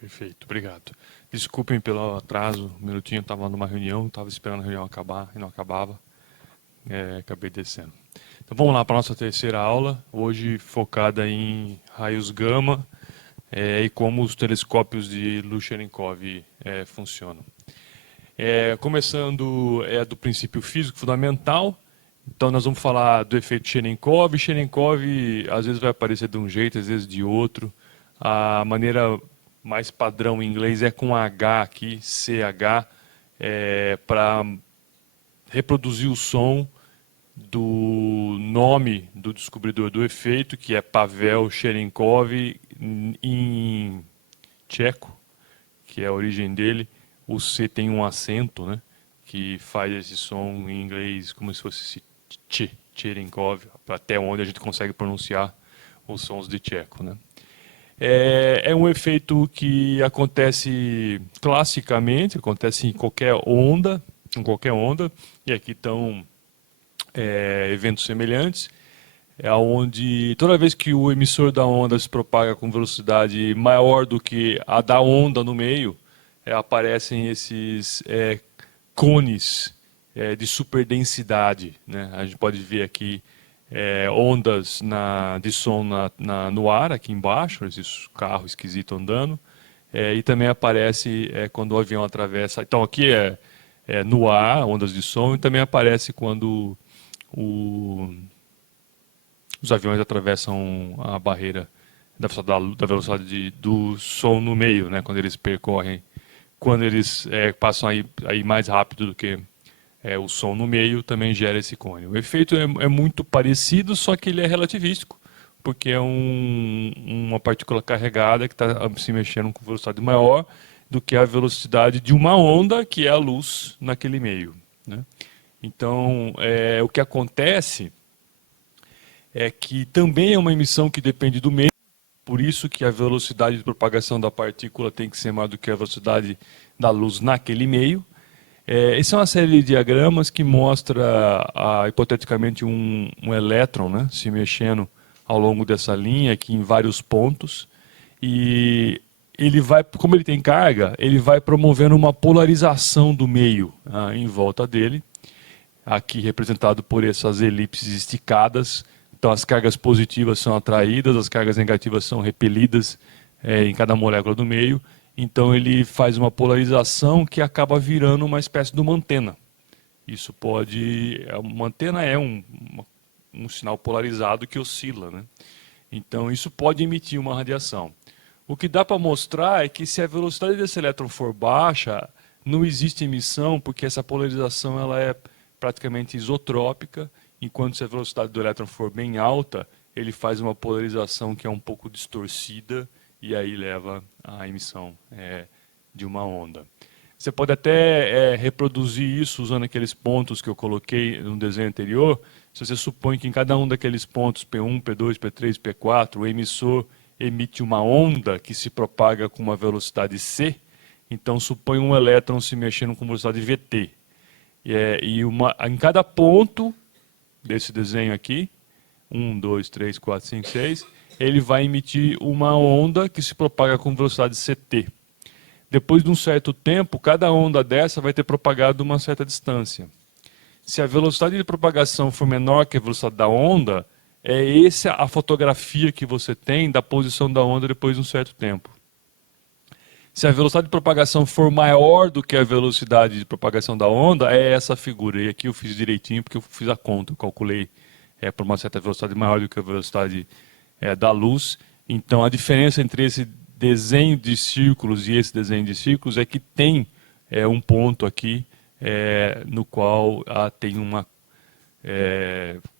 Perfeito, obrigado. Desculpem pelo atraso, um minutinho, estava numa reunião, estava esperando a reunião acabar e não acabava, acabei descendo. Então vamos lá para a nossa terceira aula, hoje focada em raios gama e como os telescópios de Lucherenkov funcionam. Começando do princípio físico fundamental, então nós vamos falar do efeito Cherenkov. Cherenkov às vezes vai aparecer de um jeito, às vezes de outro. A maneira mais padrão em inglês é com H aqui, CH, para reproduzir o som do nome do descobridor do efeito, que é Pavel Cherenkov, em tcheco, que é a origem dele. O C tem um acento, né, que faz esse som em inglês como se fosse Cherenkov, até onde a gente consegue pronunciar os sons de tcheco, né. É um efeito que acontece classicamente, acontece em qualquer onda, e aqui estão eventos semelhantes, onde toda vez que o emissor da onda se propaga com velocidade maior do que a da onda no meio, aparecem esses cones de superdensidade, né? A gente pode ver aqui ondas de som no ar, aqui embaixo, esse carro esquisito andando, e também aparece quando o avião atravessa. Então aqui no ar, ondas de som, e também aparece quando os aviões atravessam a barreira da velocidade do som no meio, né? Quando eles percorrem, quando eles passam aí mais rápido do que o som no meio, também gera esse cone. O efeito é muito parecido, só que ele é relativístico, porque é uma partícula carregada que está se mexendo com velocidade maior do que a velocidade de uma onda, que é a luz, naquele meio, né? Então, o que acontece é que também é uma emissão que depende do meio, por isso que a velocidade de propagação da partícula tem que ser maior do que a velocidade da luz naquele meio. Essa é uma série de diagramas que mostra, hipoteticamente, um elétron, né, se mexendo ao longo dessa linha aqui em vários pontos. E ele vai, como ele tem carga, ele vai promovendo uma polarização do meio em volta dele, aqui representado por essas elipses esticadas. Então as cargas positivas são atraídas, as cargas negativas são repelidas em cada molécula do meio. Então ele faz uma polarização que acaba virando uma espécie de uma antena. Isso pode... Uma antena é um sinal polarizado que oscila, né? Então isso pode emitir uma radiação. O que dá para mostrar é que se a velocidade desse elétron for baixa, não existe emissão, porque essa polarização ela é praticamente isotrópica, enquanto se a velocidade do elétron for bem alta, ele faz uma polarização que é um pouco distorcida, e aí leva à emissão de uma onda. Você pode até reproduzir isso usando aqueles pontos que eu coloquei no desenho anterior. Se você supõe que em cada um daqueles pontos, P1, P2, P3, P4, o emissor emite uma onda que se propaga com uma velocidade c, então supõe um elétron se mexendo com velocidade vt. Em cada ponto desse desenho aqui, 1, 2, 3, 4, 5, 6, ele vai emitir uma onda que se propaga com velocidade ct. Depois de um certo tempo, cada onda dessa vai ter propagado uma certa distância. Se a velocidade de propagação for menor que a velocidade da onda, é essa a fotografia que você tem da posição da onda depois de um certo tempo. Se a velocidade de propagação for maior do que a velocidade de propagação da onda, é essa figura. E aqui eu fiz direitinho porque eu fiz a conta, eu calculei para uma certa velocidade maior do que a velocidade da luz. Então a diferença entre esse desenho de círculos e esse desenho de círculos é que tem um ponto aqui no qual tem uma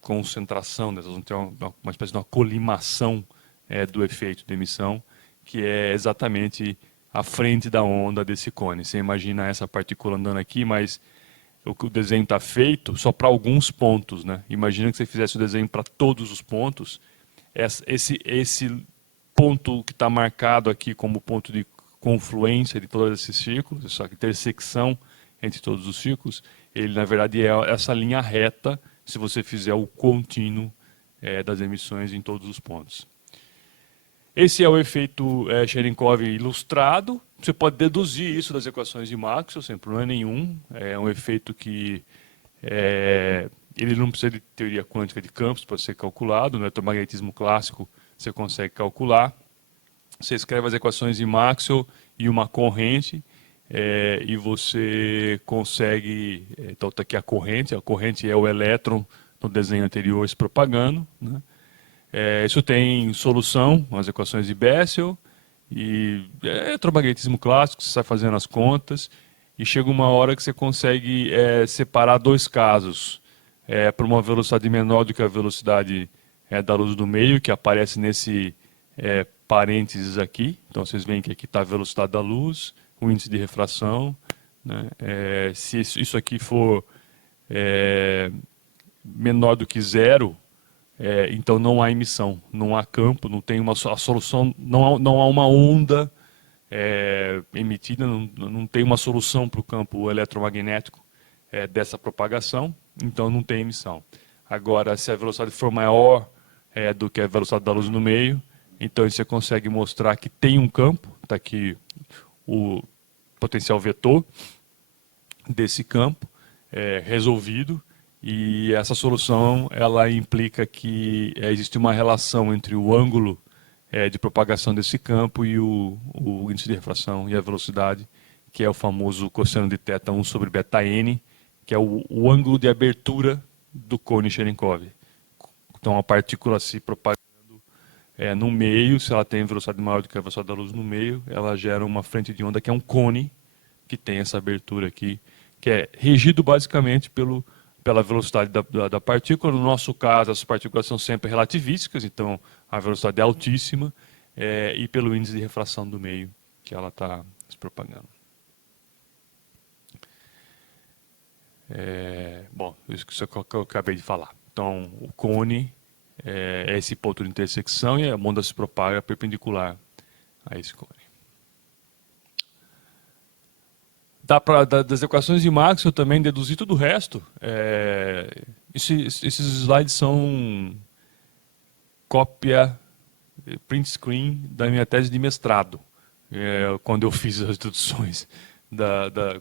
concentração, né? Nós vamos ter uma espécie de uma colimação do efeito de emissão, que é exatamente a frente da onda desse cone. Você imagina essa partícula andando aqui, mas o desenho está feito só para alguns pontos, né? Imagina que você fizesse o desenho para todos os pontos. Esse ponto que está marcado aqui como ponto de confluência de todos esses círculos, essa intersecção entre todos os círculos, ele na verdade é essa linha reta, se você fizer o contínuo das emissões em todos os pontos. Esse é o efeito Cherenkov ilustrado. Você pode deduzir isso das equações de Maxwell, sem problema nenhum. É um efeito que ele não precisa de teoria quântica de campos para ser calculado. No eletromagnetismo clássico você consegue calcular. Você escreve as equações de Maxwell e uma corrente, e você consegue... Então está aqui a corrente é o elétron no desenho anterior se propagando, né? Isso tem solução, as equações de Bessel, e eletromagnetismo clássico, você sai fazendo as contas, e chega uma hora que você consegue separar dois casos, para uma velocidade menor do que a velocidade da luz do meio, que aparece nesse parênteses aqui. Então vocês veem que aqui está a velocidade da luz, o índice de refração, né? Se isso aqui for menor do que zero, então não há emissão, não há campo, não tem a solução, não há uma onda emitida, não tem uma solução para o campo eletromagnético dessa propagação, então não tem emissão. Agora, se a velocidade for maior do que a velocidade da luz no meio, então você consegue mostrar que tem um campo, está aqui o potencial vetor desse campo resolvido. E essa solução ela implica que existe uma relação entre o ângulo de propagação desse campo e o índice de refração e a velocidade, que é o famoso cosseno de θ 1 sobre beta n, que é o ângulo de abertura do cone Cherenkov. Então a partícula se propagando no meio, se ela tem velocidade maior do que a velocidade da luz no meio, ela gera uma frente de onda que é um cone, que tem essa abertura aqui, que é regido basicamente pela velocidade da partícula. No nosso caso, as partículas são sempre relativísticas, então a velocidade é altíssima, e pelo índice de refração do meio que ela está se propagando. Bom, isso que eu acabei de falar. Então, o cone é esse ponto de intersecção e a onda se propaga perpendicular a esse cone. Dá para, das equações de Maxwell também, deduzir tudo o resto. Esses slides são cópia, print screen da minha tese de mestrado, quando eu fiz as deduções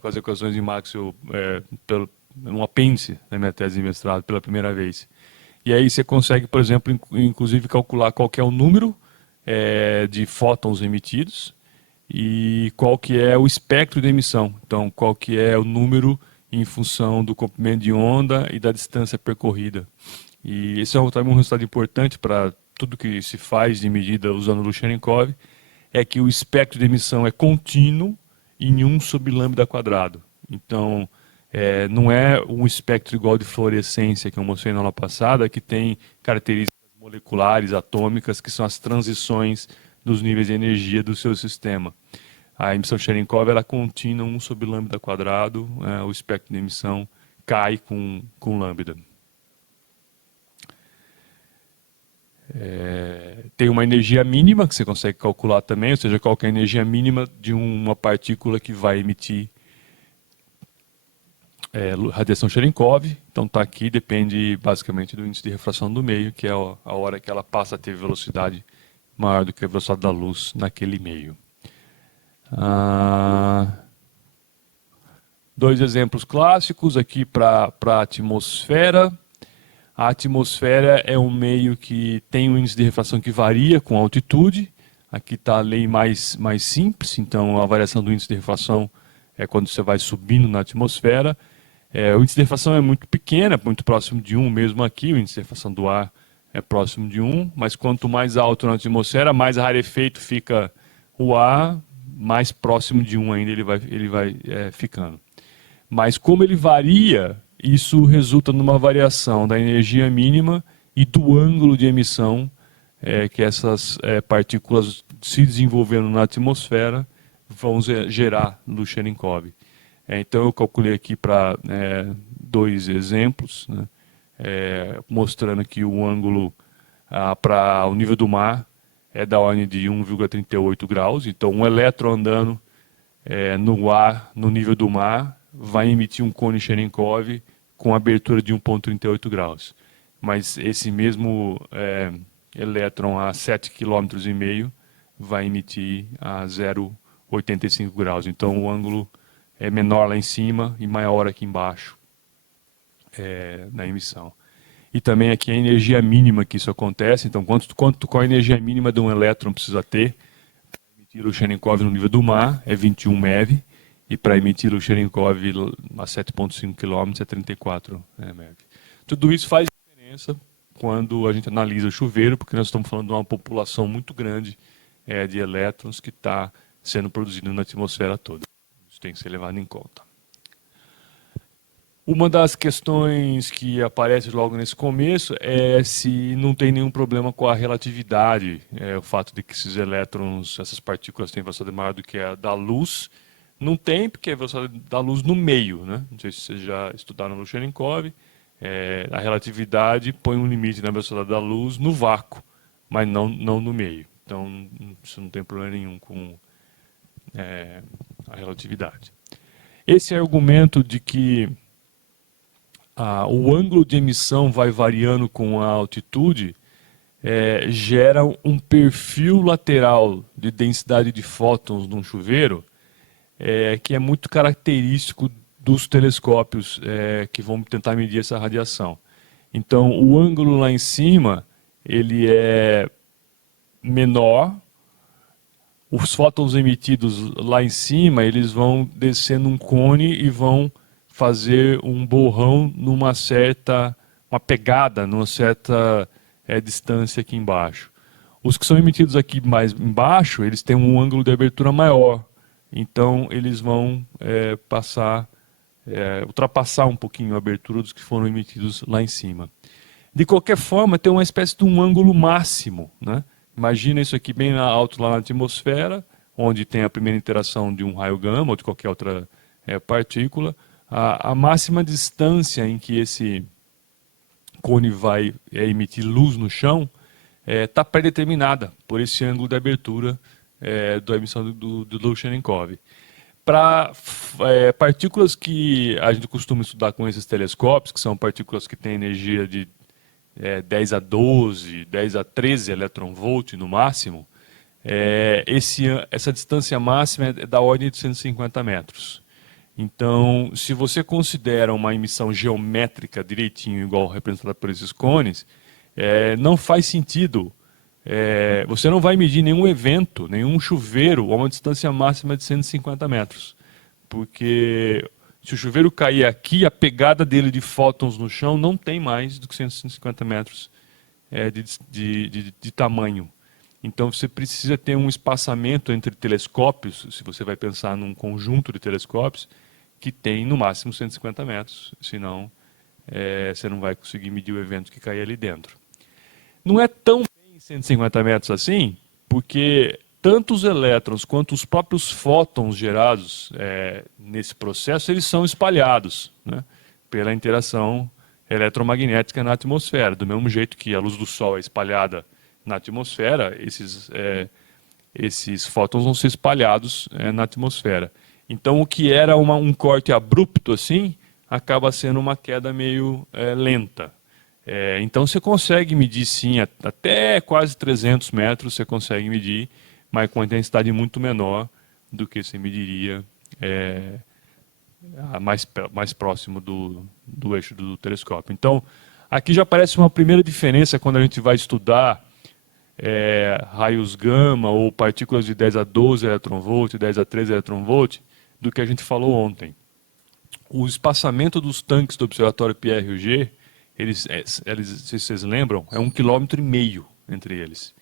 com as equações de Maxwell, um apêndice da minha tese de mestrado pela primeira vez. E aí você consegue, por exemplo, inclusive calcular qual que é o número de fótons emitidos, e qual que é o espectro de emissão. Então, qual que é o número em função do comprimento de onda e da distância percorrida. E esse também um resultado importante para tudo que se faz de medida usando o Cherenkov, é que o espectro de emissão é contínuo em 1 sobre lambda quadrado. Então, não é um espectro igual de fluorescência que eu mostrei na aula passada, que tem características moleculares, atômicas, que são as transições dos níveis de energia do seu sistema. A emissão Cherenkov ela é contínua 1 sobre lambda quadrado, o espectro de emissão cai com lambda. Tem uma energia mínima que você consegue calcular também, ou seja, qual que é a energia mínima de uma partícula que vai emitir radiação Cherenkov. Então está aqui, depende basicamente do índice de refração do meio, que é a hora que ela passa a ter velocidade maior do que a velocidade da luz naquele meio. Dois exemplos clássicos aqui para a atmosfera. A atmosfera é um meio que tem um índice de refração que varia com a altitude. Aqui está a lei mais simples, então a variação do índice de refração é quando você vai subindo na atmosfera. O índice de refração é muito pequeno, é muito próximo de 1 mesmo aqui, o índice de refração do ar é próximo de 1, mas quanto mais alto na atmosfera, mais rarefeito fica o ar, mais próximo de 1 ainda ele vai ficando. Mas como ele varia, isso resulta numa variação da energia mínima e do ângulo de emissão que essas partículas se desenvolvendo na atmosfera vão gerar no Cherenkov. Então eu calculei aqui para 2 exemplos, né? Mostrando que o ângulo para o nível do mar é da ordem de 1,38 graus. Então, um elétron andando no ar, no nível do mar, vai emitir um cone Cherenkov com abertura de 1,38 graus. Mas esse mesmo elétron a 7,5 km vai emitir a 0,85 graus. Então o ângulo é menor lá em cima e maior aqui embaixo na emissão. E também aqui a energia mínima que isso acontece. Então qual a energia mínima de um elétron precisa ter para emitir o Cherenkov no nível do mar? É 21 MeV. E para emitir o Cherenkov a 7,5 km é 34 MeV. Tudo isso faz diferença quando a gente analisa o chuveiro, porque nós estamos falando de uma população muito grande de elétrons que está sendo produzido na atmosfera toda. Isso tem que ser levado em conta. Uma das questões que aparece logo nesse começo é se não tem nenhum problema com a relatividade, o fato de que esses elétrons, essas partículas têm velocidade maior do que a da luz. Não tem, porque a velocidade da luz no meio, né? Não sei se vocês já estudaram no Cherenkov. A relatividade põe um limite na velocidade da luz no vácuo, mas não no meio. Então, isso não tem problema nenhum com a relatividade. Esse argumento de que o ângulo de emissão vai variando com a altitude gera um perfil lateral de densidade de fótons num chuveiro que é muito característico dos telescópios que vão tentar medir essa radiação. Então, o ângulo lá em cima ele é menor. Os fótons emitidos lá em cima, eles vão descer num cone e vão fazer um borrão uma pegada, numa certa distância aqui embaixo. Os que são emitidos aqui mais embaixo, eles têm um ângulo de abertura maior. Então, eles vão ultrapassar um pouquinho a abertura dos que foram emitidos lá em cima. De qualquer forma, tem uma espécie de um ângulo máximo, né? Imagina isso aqui bem alto lá na atmosfera, onde tem a primeira interação de um raio gama ou de qualquer outra partícula. A máxima distância em que esse cone vai emitir luz no chão está pré-determinada por esse ângulo de abertura da emissão do Cherenkov. Para partículas que a gente costuma estudar com esses telescópios, que são partículas que têm energia de 10 a 12, 10 a 13 eletronvolt no máximo, essa distância máxima é da ordem de 150 metros. Então, se você considera uma emissão geométrica direitinho, igual representada por esses cones, não faz sentido. Você não vai medir nenhum evento, nenhum chuveiro a uma distância máxima de 150 metros. Porque se o chuveiro cair aqui, a pegada dele de fótons no chão não tem mais do que 150 metros de tamanho. Então você precisa ter um espaçamento entre telescópios, se você vai pensar num conjunto de telescópios, que tem no máximo 150 metros, senão você não vai conseguir medir o evento que cair ali dentro. Não é tão bem 150 metros assim, porque tanto os elétrons quanto os próprios fótons gerados nesse processo, eles são espalhados, né, pela interação eletromagnética na atmosfera. Do mesmo jeito que a luz do Sol é espalhada na atmosfera, esses fótons vão ser espalhados na atmosfera. Então, o que era um corte abrupto assim, acaba sendo uma queda meio lenta. Então, você consegue medir, sim, até quase 300 metros, você consegue medir, mas com intensidade muito menor do que você mediria mais próximo do eixo do telescópio. Então, aqui já aparece uma primeira diferença quando a gente vai estudar raios gama ou partículas de 10 a 12 eletronvolt, 10 a 13 eletronvolt, do que a gente falou ontem. O espaçamento dos tanques do Observatório Pierre-Roger, se vocês lembram, é 1,5 km entre eles.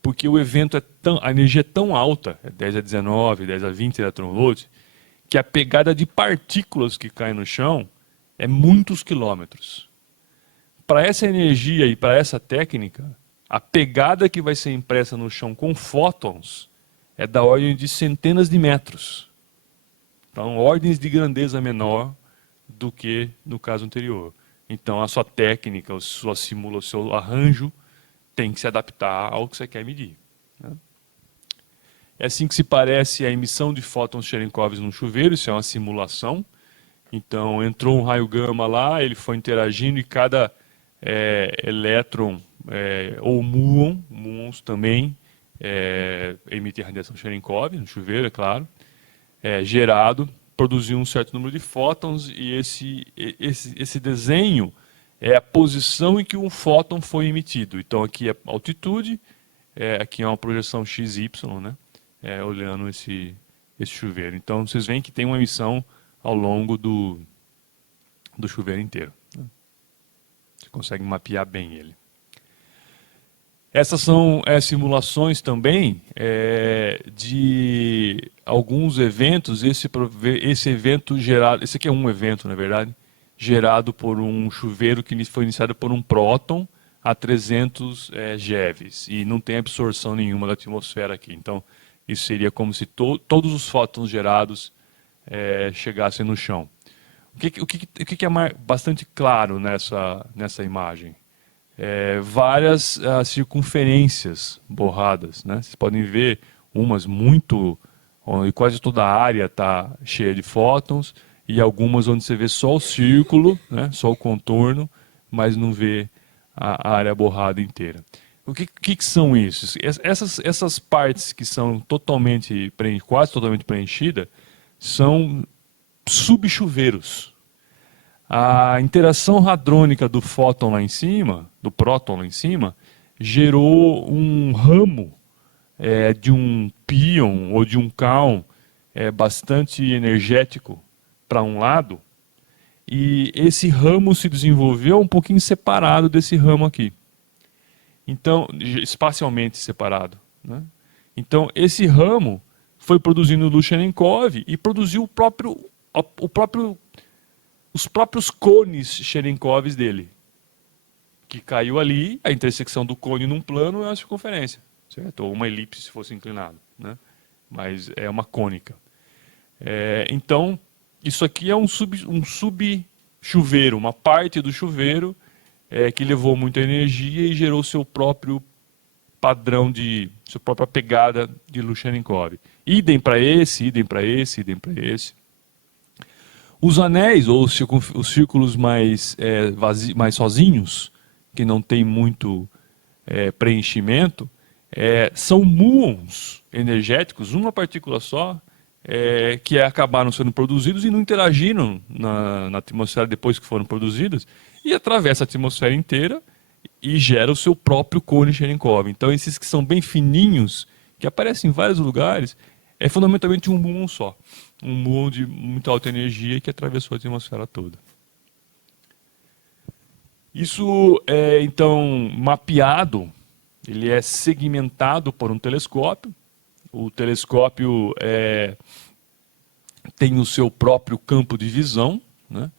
Porque o evento a energia é tão alta, 10 a 19, 10 a 20 eletronvolts, que a pegada de partículas que caem no chão é muitos quilômetros. Para essa energia e para essa técnica, a pegada que vai ser impressa no chão com fótons é da ordem de centenas de metros. Então, ordens de grandeza menor do que no caso anterior. Então, a sua técnica, a sua simulação, o seu arranjo tem que se adaptar ao que você quer medir, né? É assim que se parece a emissão de fótons Cherenkovs num chuveiro, isso é uma simulação. Então, entrou um raio gama lá, ele foi interagindo e cada elétron ou muons também, emitir radiação Cherenkov no chuveiro, é claro, gerado, produziu um certo número de fótons, e esse desenho é a posição em que um fóton foi emitido. Então aqui é a altitude, aqui é uma projeção XY, né? Olhando esse chuveiro. Então vocês veem que tem uma emissão ao longo do chuveiro inteiro, né? Você consegue mapear bem ele. Essas são simulações também de alguns eventos. Esse evento gerado, esse aqui é um evento, na verdade, gerado por um chuveiro que foi iniciado por um próton a 300 GeVs, e não tem absorção nenhuma da atmosfera aqui. Então, isso seria como se todos os fótons gerados chegassem no chão. O que é bastante claro nessa imagem? Várias circunferências borradas, né? Vocês podem ver umas onde quase toda a área está cheia de fótons, e algumas onde você vê só o círculo, né? Só o contorno, mas não vê a área borrada inteira. O que são isso? Essas partes que são quase totalmente preenchidas são subchuveiros. A interação hadrônica do fóton lá em cima, do próton lá em cima, gerou um ramo de um pion ou de um cáon bastante energético para um lado, e esse ramo se desenvolveu um pouquinho separado desse ramo aqui. Então, espacialmente separado, né? Então, esse ramo foi produzindo luz Cherenkov e produziu os próprios cones Cherenkovs dele, que caiu ali. A intersecção do cone num plano é uma circunferência, certo? Ou uma elipse se fosse inclinado, né? Mas é uma cônica. Então, isso aqui é um subchuveiro, uma parte do chuveiro que levou muita energia e gerou seu próprio padrão sua própria pegada de luz Cherenkov. Idem para esse, idem para esse, idem para esse. Os anéis, ou os círculos mais sozinhos, que não tem muito preenchimento, são muons energéticos, uma partícula só, que acabaram sendo produzidos e não interagiram na atmosfera depois que foram produzidos, e atravessa a atmosfera inteira e gera o seu próprio cone Cherenkov. Então, esses que são bem fininhos, que aparecem em vários lugares, é fundamentalmente um muon só. Um muon de muita alta energia que atravessou a atmosfera toda. Isso é, então, mapeado, ele é segmentado por um telescópio. O telescópio tem o seu próprio campo de visão, né,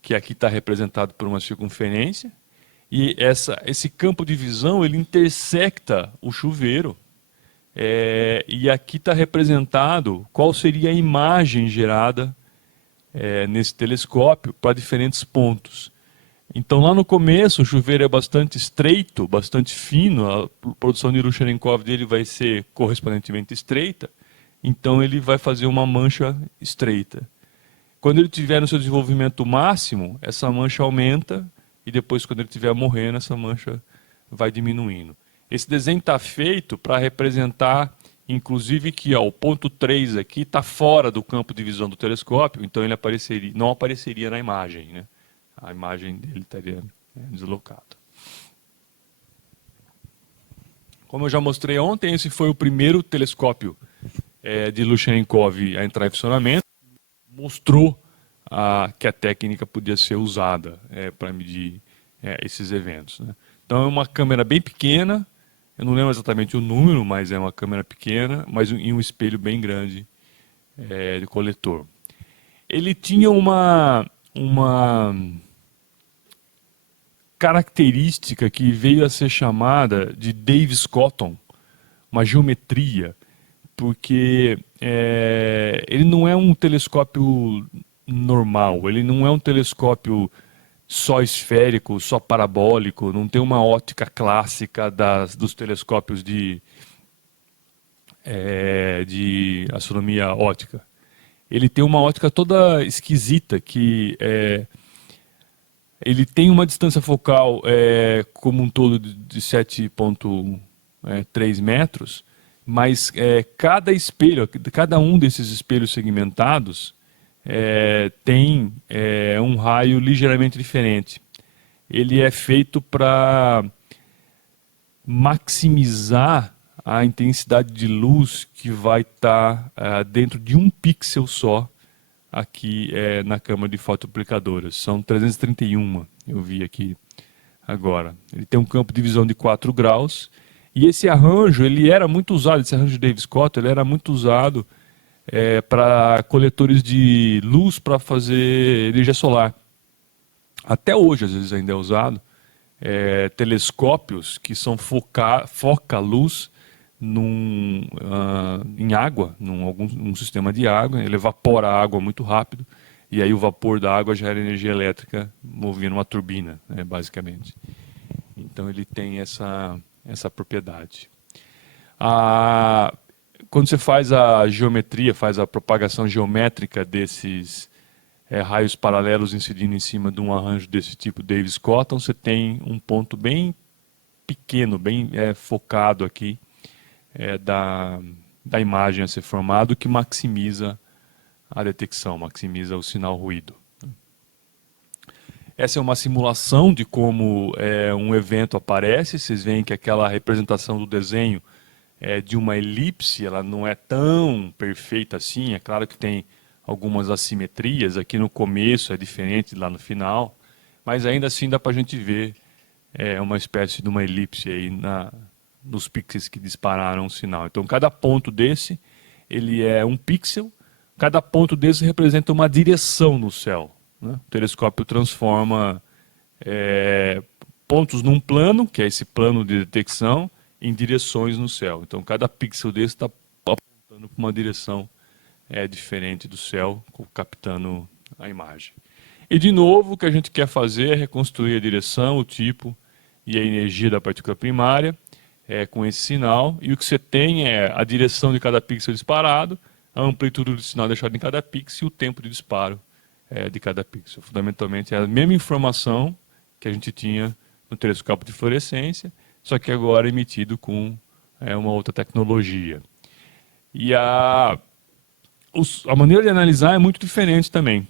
que aqui está representado por uma circunferência. E esse campo de visão, ele intersecta o chuveiro. E aqui está representado qual seria a imagem gerada nesse telescópio para diferentes pontos. Então, lá no começo, o chuveiro é bastante estreito, bastante fino, a produção de luz Cherenkov dele vai ser correspondentemente estreita, então ele vai fazer uma mancha estreita. Quando ele estiver no seu desenvolvimento máximo, essa mancha aumenta, e depois, quando ele estiver morrendo, essa mancha vai diminuindo. Esse desenho está feito para representar, inclusive, que o ponto 3 aqui está fora do campo de visão do telescópio, então ele não apareceria na imagem, né? A imagem dele estaria deslocada. Como eu já mostrei ontem, esse foi o primeiro telescópio de luz Cherenkov a entrar em funcionamento. Mostrou que a técnica podia ser usada para medir esses eventos, né? Então é uma câmera bem pequena, eu não lembro exatamente o número, mas é uma câmera pequena, mas em um espelho bem grande de coletor. Ele tinha uma característica que veio a ser chamada de Davis-Cotton, uma geometria, porque ele não é um telescópio normal, ele não é um telescópio só esférico, só parabólico, não tem uma ótica clássica dos telescópios de astronomia óptica. Ele tem uma ótica toda esquisita, que ele tem uma distância focal como um todo de 7,3 metros, mas cada espelho, cada um desses espelhos segmentados tem um raio ligeiramente diferente. Ele é feito para maximizar a intensidade de luz que vai estar dentro de um pixel só aqui na câmara de fotoaplicadoras. São 331, eu vi aqui agora. Ele tem um campo de visão de 4 graus. E esse arranjo, ele era muito usado, esse arranjo de Dave Scott, ele era muito usado para coletores de luz para fazer energia solar. Até hoje, às vezes, ainda é usado. Telescópios que são foca a luz em água, num sistema de água, ele evapora a água muito rápido, e aí o vapor da água gera energia elétrica movendo uma turbina, né, basicamente. Então ele tem essa propriedade. Quando você faz a geometria, faz a propagação geométrica desses raios paralelos incidindo em cima de um arranjo desse tipo Dave Scott, então você tem um ponto bem pequeno, bem focado aqui da imagem a ser formado, que maximiza a detecção, maximiza o sinal ruído. Essa é uma simulação de como um evento aparece. Vocês veem que aquela representação do desenho de uma elipse, ela não é tão perfeita assim. É claro que tem algumas assimetrias, aqui no começo é diferente lá no final, mas ainda assim dá para a gente ver uma espécie de uma elipse aí nos pixels que dispararam o sinal. Então cada ponto desse, ele é um pixel, cada ponto desse representa uma direção no céu, né? O telescópio transforma pontos num plano, que é esse plano de detecção, em direções no céu. Então cada pixel desse está apontando para uma direção diferente do céu, captando a imagem. E de novo, o que a gente quer fazer é reconstruir a direção, o tipo e a energia da partícula primária com esse sinal. E o que você tem é a direção de cada pixel disparado, a amplitude do sinal deixado em cada pixel e o tempo de disparo de cada pixel. Fundamentalmente é a mesma informação que a gente tinha no telescópio de fluorescência, só que agora emitido com uma outra tecnologia. E a maneira de analisar é muito diferente também.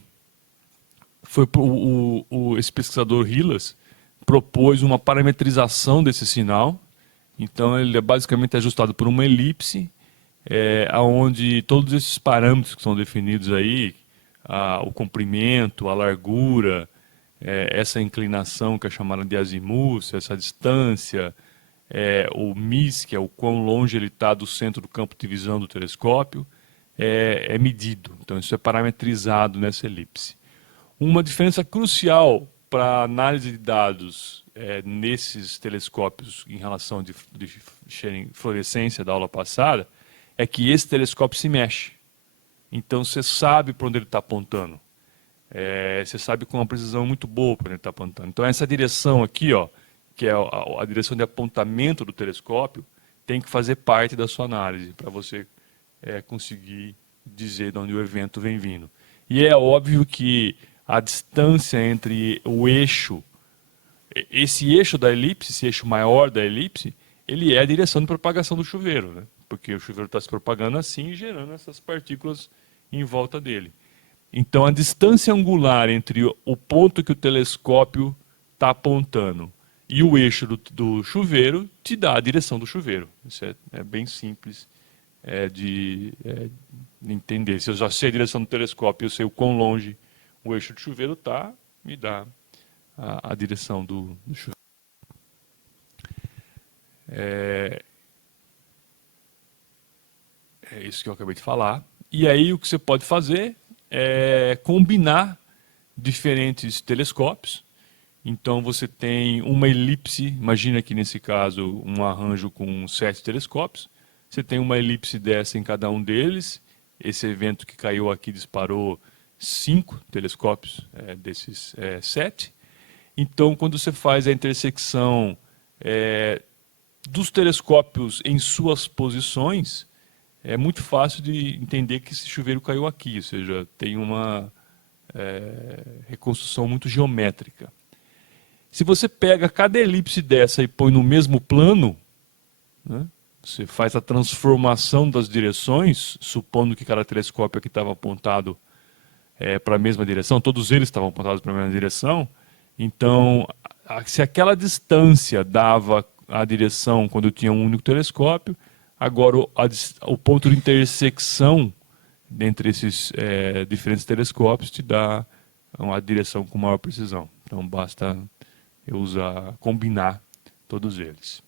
Esse pesquisador Hillas propôs uma parametrização desse sinal. Então ele é basicamente ajustado por uma elipse, onde todos esses parâmetros que são definidos aí, o comprimento, a largura, essa inclinação que é chamada de azimut, essa distância, o MIS, que é o quão longe ele está do centro do campo de visão do telescópio, é medido. Então isso é parametrizado nessa elipse. Uma diferença crucial para a análise de dados nesses telescópios em relação de fluorescência da aula passada é que esse telescópio se mexe. Então você sabe para onde ele está apontando. Você sabe com uma precisão muito boa para onde ele está apontando. Então essa direção aqui, ó, que é a direção de apontamento do telescópio, tem que fazer parte da sua análise para você conseguir dizer de onde o evento vem vindo. E é óbvio que a distância entre o eixo, esse eixo da elipse, esse eixo maior da elipse, ele é a direção de propagação do chuveiro, né? Porque o chuveiro está se propagando assim e gerando essas partículas em volta dele. Então a distância angular entre o ponto que o telescópio está apontando e o eixo do chuveiro te dá a direção do chuveiro. Isso é bem simples de entender. Se eu já sei a direção do telescópio, eu sei o quão longe o eixo do chuveiro está, me dá a direção do chuveiro. É isso que eu acabei de falar. E aí o que você pode fazer é combinar diferentes telescópios. Então você tem uma elipse, imagina que nesse caso um arranjo com 7 telescópios. Você tem uma elipse dessa em cada um deles. Esse evento que caiu aqui disparou 5 telescópios desses 7. Então, quando você faz a intersecção dos telescópios em suas posições, é muito fácil de entender que esse chuveiro caiu aqui, ou seja, tem uma reconstrução muito geométrica. Se você pega cada elipse dessa e põe no mesmo plano, né, Você faz a transformação das direções, supondo que cada telescópio aqui estava apontado para a mesma direção, todos eles estavam apontados para a mesma direção. Então, se aquela distância dava a direção quando eu tinha um único telescópio, agora o ponto de intersecção entre esses diferentes telescópios te dá uma direção com maior precisão. Então, basta eu combinar todos eles.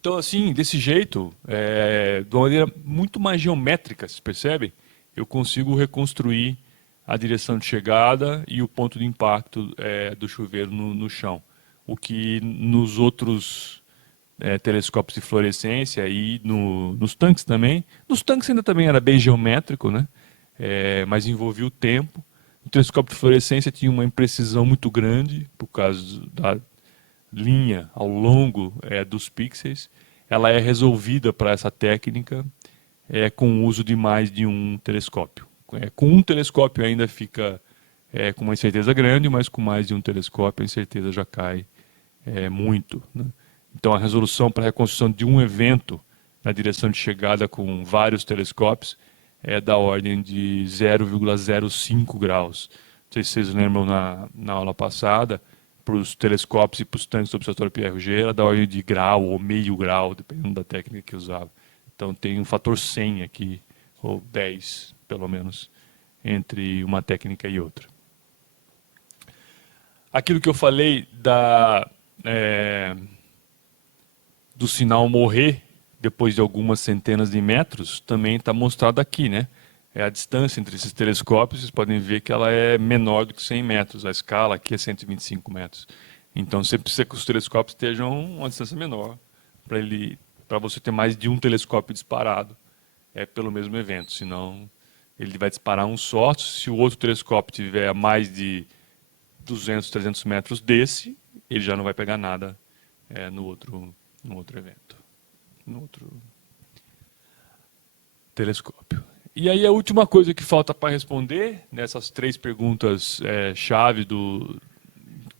Então, assim, desse jeito, de uma maneira muito mais geométrica, vocês percebem? Eu consigo reconstruir a direção de chegada e o ponto de impacto do chuveiro no chão. O que nos outros telescópios de fluorescência e nos tanques também. Nos tanques ainda também era bem geométrico, né? Mas envolvia o tempo. O telescópio de fluorescência tinha uma imprecisão muito grande, por causa da linha ao longo dos pixels. Ela é resolvida para essa técnica com o uso de mais de um telescópio. Com um telescópio ainda fica com uma incerteza grande, mas com mais de um telescópio a incerteza já cai muito, né? Então a resolução para a reconstrução de um evento na direção de chegada com vários telescópios é da ordem de 0,05 graus. Não sei se vocês lembram na aula passada, para os telescópios e para os tanques do Observatório Pierre-Roger, era da ordem de grau ou meio grau, dependendo da técnica que usava. Então tem um fator 100 aqui, ou 10, pelo menos, entre uma técnica e outra. Aquilo que eu falei do sinal morrer depois de algumas centenas de metros, também está mostrado aqui, né? A distância entre esses telescópios, vocês podem ver que ela é menor do que 100 metros. A escala aqui é 125 metros. Então, você precisa que os telescópios estejam uma distância menor para você ter mais de um telescópio disparado pelo mesmo evento. Senão, ele vai disparar um só. Se o outro telescópio tiver a mais de 200, 300 metros desse, ele já não vai pegar nada no outro evento, no outro telescópio. E aí a última coisa que falta para responder nessas 3 perguntas chave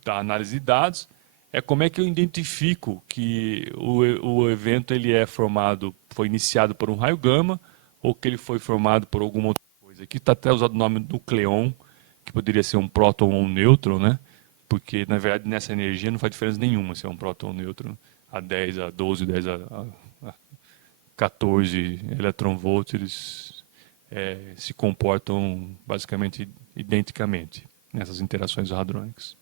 da análise de dados é como é que eu identifico que o evento ele foi iniciado por um raio gama ou que ele foi formado por alguma outra coisa. Aqui está até usado o nome nucleon, que poderia ser um próton ou um nêutron, né? Porque, na verdade, nessa energia não faz diferença nenhuma se é um próton ou um nêutron. A 10, a 12, 10, a 14 eletronvolts, eles se comportam basicamente identicamente nessas interações hadrônicas.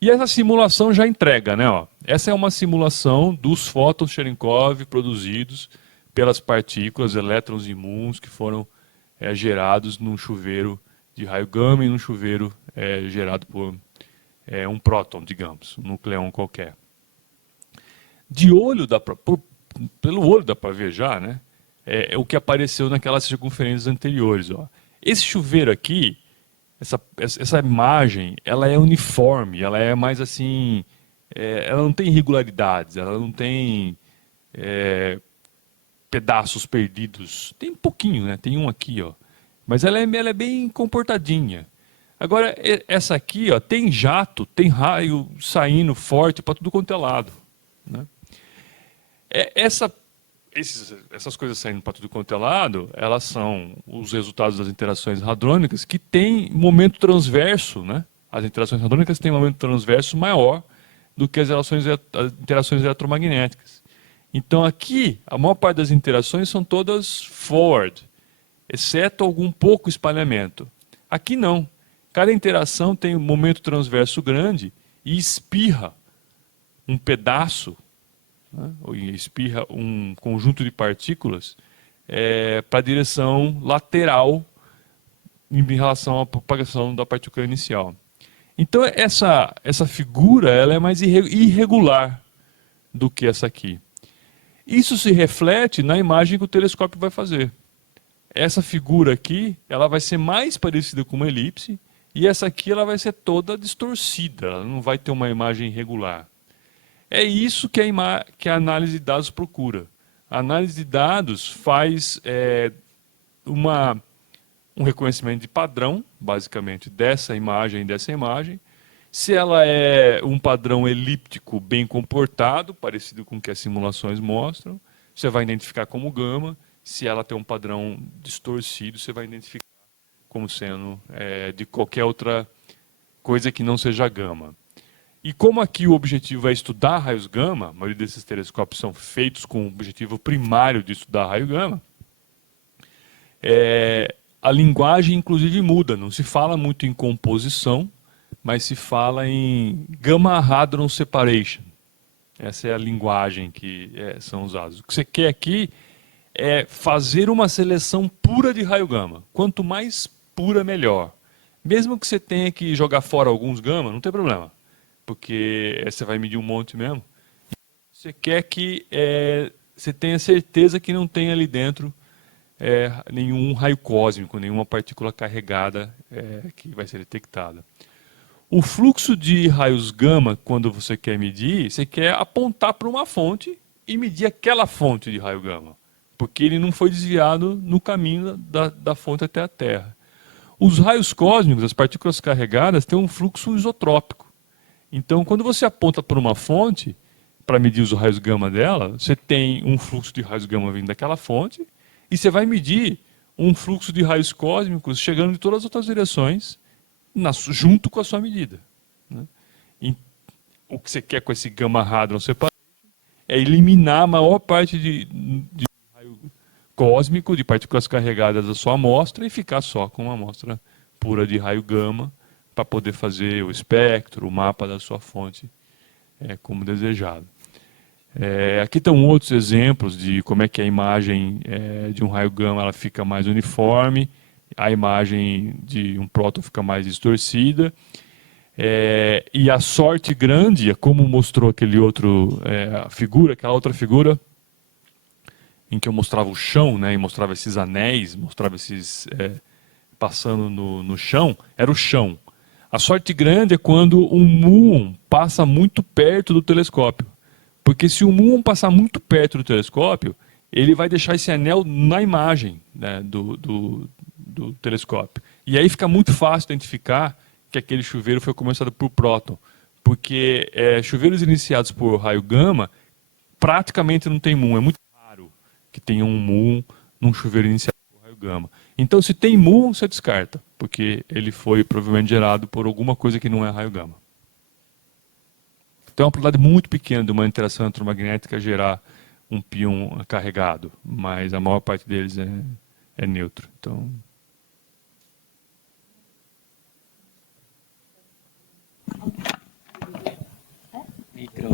E essa simulação já entrega, né? Ó, essa é uma simulação dos fótons Cherenkov produzidos pelas partículas, elétrons e muons que foram gerados num chuveiro de raio gama e num chuveiro gerado por um próton, digamos, um nucleon qualquer. Pelo olho dá para ver já, né? É o que apareceu naquelas circunferências anteriores. Ó. Esse chuveiro aqui, essa imagem, ela é uniforme, ela é mais assim, ela não tem irregularidades, ela não tem pedaços perdidos. Tem um pouquinho, né? Tem um aqui, ó. Mas ela é bem comportadinha. Agora, essa aqui, ó, tem jato, tem raio saindo forte para tudo quanto é lado, né? Essas coisas saindo para tudo quanto é lado, elas são os resultados das interações hadrônicas que têm momento transverso, né? As interações hadrônicas têm um momento transverso maior do que as interações eletromagnéticas. Então aqui, a maior parte das interações são todas forward, exceto algum pouco espalhamento. Aqui não. Cada interação tem um momento transverso grande e espirra um pedaço, né, ou espirra um conjunto de partículas para a direção lateral em relação à propagação da partícula inicial. Então essa figura ela é mais irregular do que essa aqui. Isso se reflete na imagem que o telescópio vai fazer. Essa figura aqui ela vai ser mais parecida com uma elipse e essa aqui ela vai ser toda distorcida, ela não vai ter uma imagem regular. É isso que a análise de dados procura. A análise de dados faz um reconhecimento de padrão, basicamente, dessa imagem e dessa imagem, Se ela é um padrão elíptico bem comportado, parecido com o que as simulações mostram, você vai identificar como gama. Se ela tem um padrão distorcido, você vai identificar como sendo de qualquer outra coisa que não seja gama. E como aqui o objetivo é estudar raios gama, a maioria desses telescópios são feitos com o objetivo primário de estudar raio gama, a linguagem inclusive muda. Não se fala muito em composição, mas se fala em Gamma Hadron Separation. Essa é a linguagem que são usados. O que você quer aqui é fazer uma seleção pura de raio gama. Quanto mais pura, melhor. Mesmo que você tenha que jogar fora alguns gama, não tem problema, porque você vai medir um monte mesmo. Você quer que você tenha certeza que não tem ali dentro nenhum raio cósmico, nenhuma partícula carregada que vai ser detectada. O fluxo de raios gama, quando você quer medir, você quer apontar para uma fonte e medir aquela fonte de raio gama, porque ele não foi desviado no caminho da fonte até a Terra. Os raios cósmicos, as partículas carregadas, têm um fluxo isotrópico. Então, quando você aponta para uma fonte, para medir os raios gama dela, você tem um fluxo de raios gama vindo daquela fonte, e você vai medir um fluxo de raios cósmicos chegando de todas as outras direções, junto com a sua medida. Né? E o que você quer com esse Gamma Hadron Separation é eliminar a maior parte de raio cósmico, de partículas carregadas da sua amostra, e ficar só com uma amostra pura de raio gama, para poder fazer o espectro, o mapa da sua fonte, como desejado. Aqui estão outros exemplos de como é que a imagem de um raio gama ela fica mais uniforme, a imagem de um próton fica mais distorcida. E a sorte grande é como mostrou aquele outro figura, aquela outra figura em que eu mostrava o chão, né, e mostrava esses anéis, mostrava esses passando no chão, era o chão. A sorte grande é quando um muon passa muito perto do telescópio. Porque se o muon passar muito perto do telescópio, ele vai deixar esse anel na imagem, né, do telescópio. E aí fica muito fácil identificar que aquele chuveiro foi começado por próton. Porque chuveiros iniciados por raio gama praticamente não tem muon. É muito raro que tenha um muon num chuveiro iniciado por raio gama. Então, se tem muon, você descarta, porque ele foi provavelmente gerado por alguma coisa que não é raio gama. Então, é uma probabilidade muito pequena de uma interação eletromagnética gerar um pion carregado, mas a maior parte deles é neutro. Então, Micro.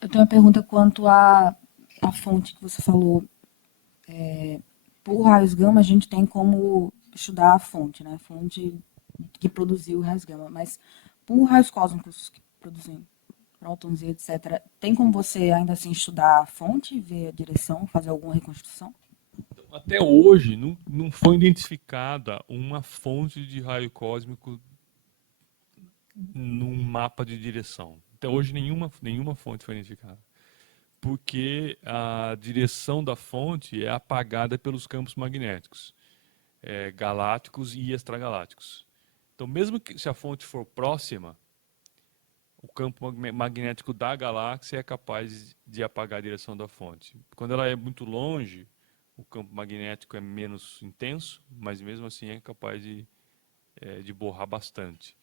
Eu tenho uma pergunta quanto à fonte que você falou. Por raios gama, a gente tem como estudar a fonte, né? A fonte que produziu raios gama. Mas por raios cósmicos que produzem prótons e etc., tem como você ainda assim estudar a fonte, ver a direção, fazer alguma reconstrução? até hoje, não foi identificada uma fonte de raio cósmico num mapa de direção. Até hoje, nenhuma fonte foi identificada. Porque a direção da fonte é apagada pelos campos magnéticos, galácticos e extragalácticos. Então, mesmo que se a fonte for próxima, o campo magnético da galáxia é capaz de apagar a direção da fonte. Quando ela é muito longe, o campo magnético é menos intenso, mas mesmo assim é capaz de borrar bastante.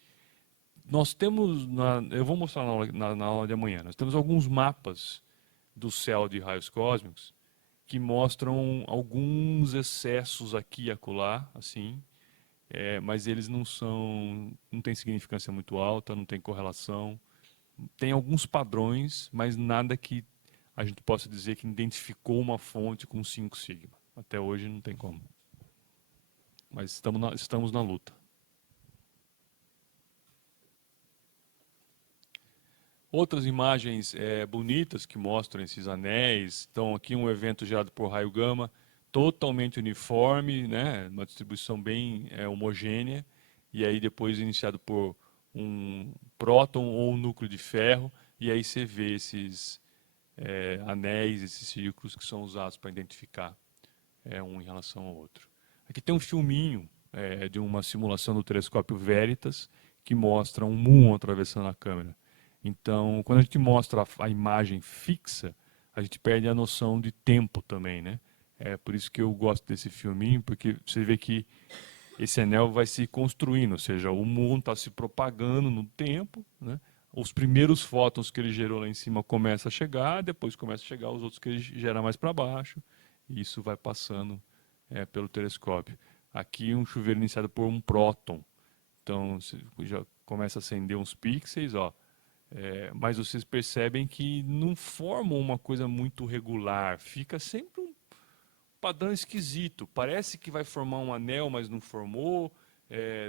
Nós temos, eu vou mostrar na aula de amanhã, nós temos alguns mapas do céu de raios cósmicos que mostram alguns excessos aqui e acolá, assim, mas eles não têm significância muito alta, não tem correlação. Tem alguns padrões, mas nada que a gente possa dizer que identificou uma fonte com 5 sigma. Até hoje não tem como. Mas estamos na luta. Outras imagens bonitas que mostram esses anéis. Então, aqui um evento gerado por raio gama, totalmente uniforme, né? Uma distribuição bem homogênea. E aí depois iniciado por um próton ou um núcleo de ferro. E aí você vê esses anéis, esses círculos que são usados para identificar um em relação ao outro. Aqui tem um filminho de uma simulação do telescópio Veritas que mostra um muon atravessando a câmera. Então, quando a gente mostra a imagem fixa, a gente perde a noção de tempo também, né? É por isso que eu gosto desse filminho, porque você vê que esse anel vai se construindo, ou seja, o muon está se propagando no tempo, né? Os primeiros fótons que ele gerou lá em cima começam a chegar, depois começam a chegar os outros que ele gera mais para baixo, e isso vai passando pelo telescópio. Aqui um chuveiro iniciado por um próton, então você já começa a acender uns pixels, ó, mas vocês percebem que não formam uma coisa muito regular, fica sempre um padrão esquisito. Parece que vai formar um anel, mas não formou.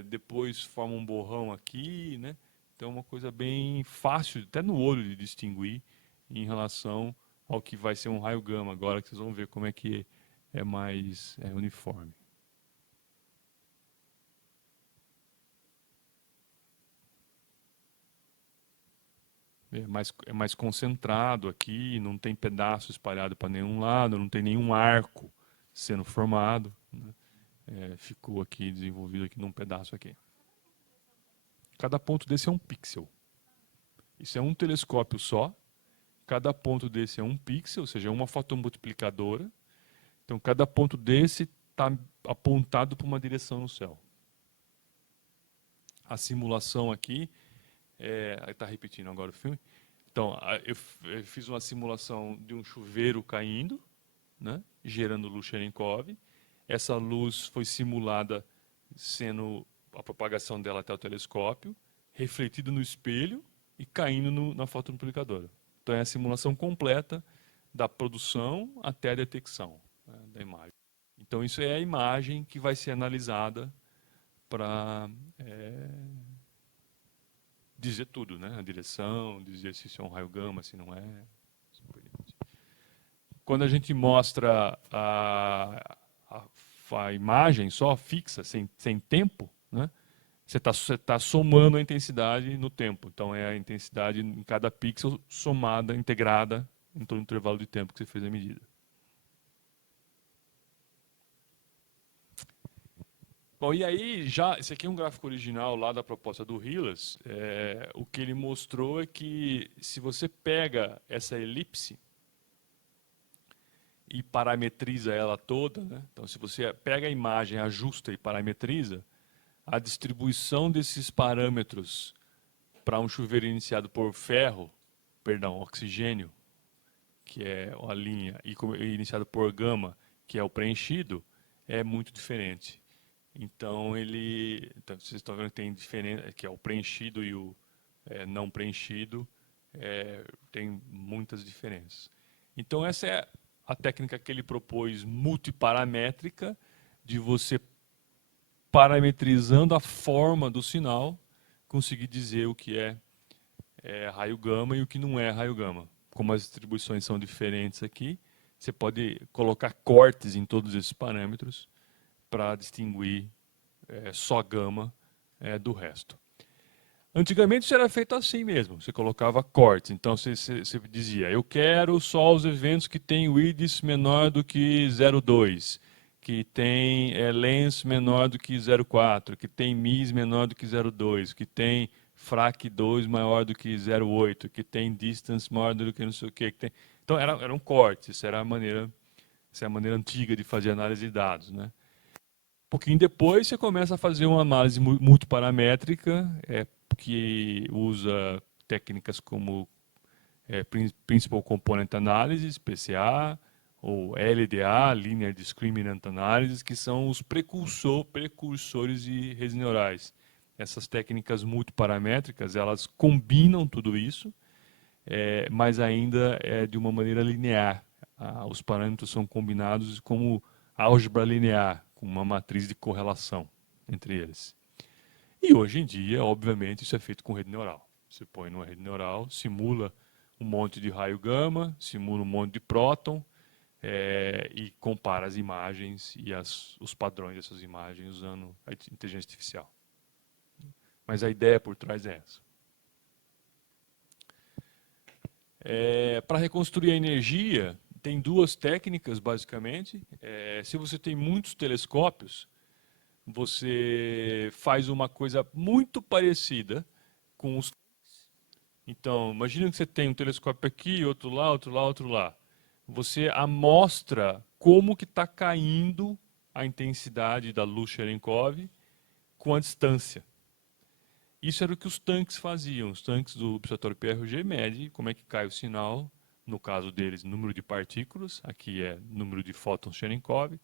Depois forma um borrão aqui, né? Então é uma coisa bem fácil, até no olho, de distinguir em relação ao que vai ser um raio gama. Agora que vocês vão ver como é que é mais uniforme. É mais concentrado aqui, não tem pedaço espalhado para nenhum lado, não tem nenhum arco sendo formado, né? Ficou aqui desenvolvido aqui num pedaço aqui. Cada ponto desse é um pixel. Isso é um telescópio só. Cada ponto desse é um pixel, ou seja, é uma fotomultiplicadora. Então, cada ponto desse está apontado para uma direção no céu. A simulação aqui, está repetindo agora o filme. Então, eu fiz uma simulação de um chuveiro caindo, né, gerando luz Cherenkov. Essa luz foi simulada sendo a propagação dela até o telescópio, refletida no espelho e caindo na fotomultiplicadora. Então é a simulação completa da produção até a detecção, né, da imagem. Então isso é a imagem que vai ser analisada para dizer tudo, né? A direção, dizer se isso é um raio gama, se não é. Quando a gente mostra a imagem só fixa, sem tempo, né? Você tá somando a intensidade no tempo. Então, é a intensidade em cada pixel somada, integrada em todo o intervalo de tempo que você fez a medida. Bom, e aí, esse aqui é um gráfico original lá da proposta do Hillas. O que ele mostrou é que se você pega essa elipse e parametriza ela toda, né? Então, se você pega a imagem, ajusta e parametriza, a distribuição desses parâmetros para um chuveiro iniciado por oxigênio, que é a linha, e iniciado por gama, que é o preenchido, é muito diferente. Então, vocês estão vendo que tem diferença, que é o preenchido e o não preenchido, tem muitas diferenças. Então, essa é a técnica que ele propôs multiparamétrica, de você, parametrizando a forma do sinal, conseguir dizer o que é raio gama e o que não é raio gama. Como as distribuições são diferentes aqui, você pode colocar cortes em todos esses parâmetros para distinguir só gama do resto. Antigamente isso era feito assim mesmo, você colocava cortes. Então você dizia, eu quero só os eventos que têm o IDIS menor do que 0,2, que tem lens menor do que 0,4, que tem MIS menor do que 0,2, que tem FRAC 2 maior do que 0,8, que tem distance maior do que não sei o que. Tem... Então eram cortes, essa é a maneira antiga de fazer análise de dados, né? Um pouquinho depois você começa a fazer uma análise multiparamétrica, que usa técnicas como Principal Component Analysis, PCA, ou LDA, Linear Discriminant Analysis, que são os precursores de redes neurais. Essas técnicas multiparamétricas, elas combinam tudo isso, mas ainda de uma maneira linear. Os parâmetros são combinados como álgebra linear, com uma matriz de correlação entre eles. E hoje em dia, obviamente, isso é feito com rede neural. Você põe numa rede neural, simula um monte de raio gama, simula um monte de próton, e compara as imagens e os padrões dessas imagens usando a inteligência artificial. Mas a ideia por trás é essa. Para reconstruir a energia, tem duas técnicas, basicamente. Se você tem muitos telescópios, você faz uma coisa muito parecida com os... Então, imagina que você tem um telescópio aqui, outro lá, outro lá, outro lá. Você amostra como que está caindo a intensidade da luz Cherenkov com a distância. Isso era o que os tanques faziam. Os tanques do Observatório PRG medem como é que cai o sinal, no caso deles, número de partículas, aqui é número de fótons Cherenkov,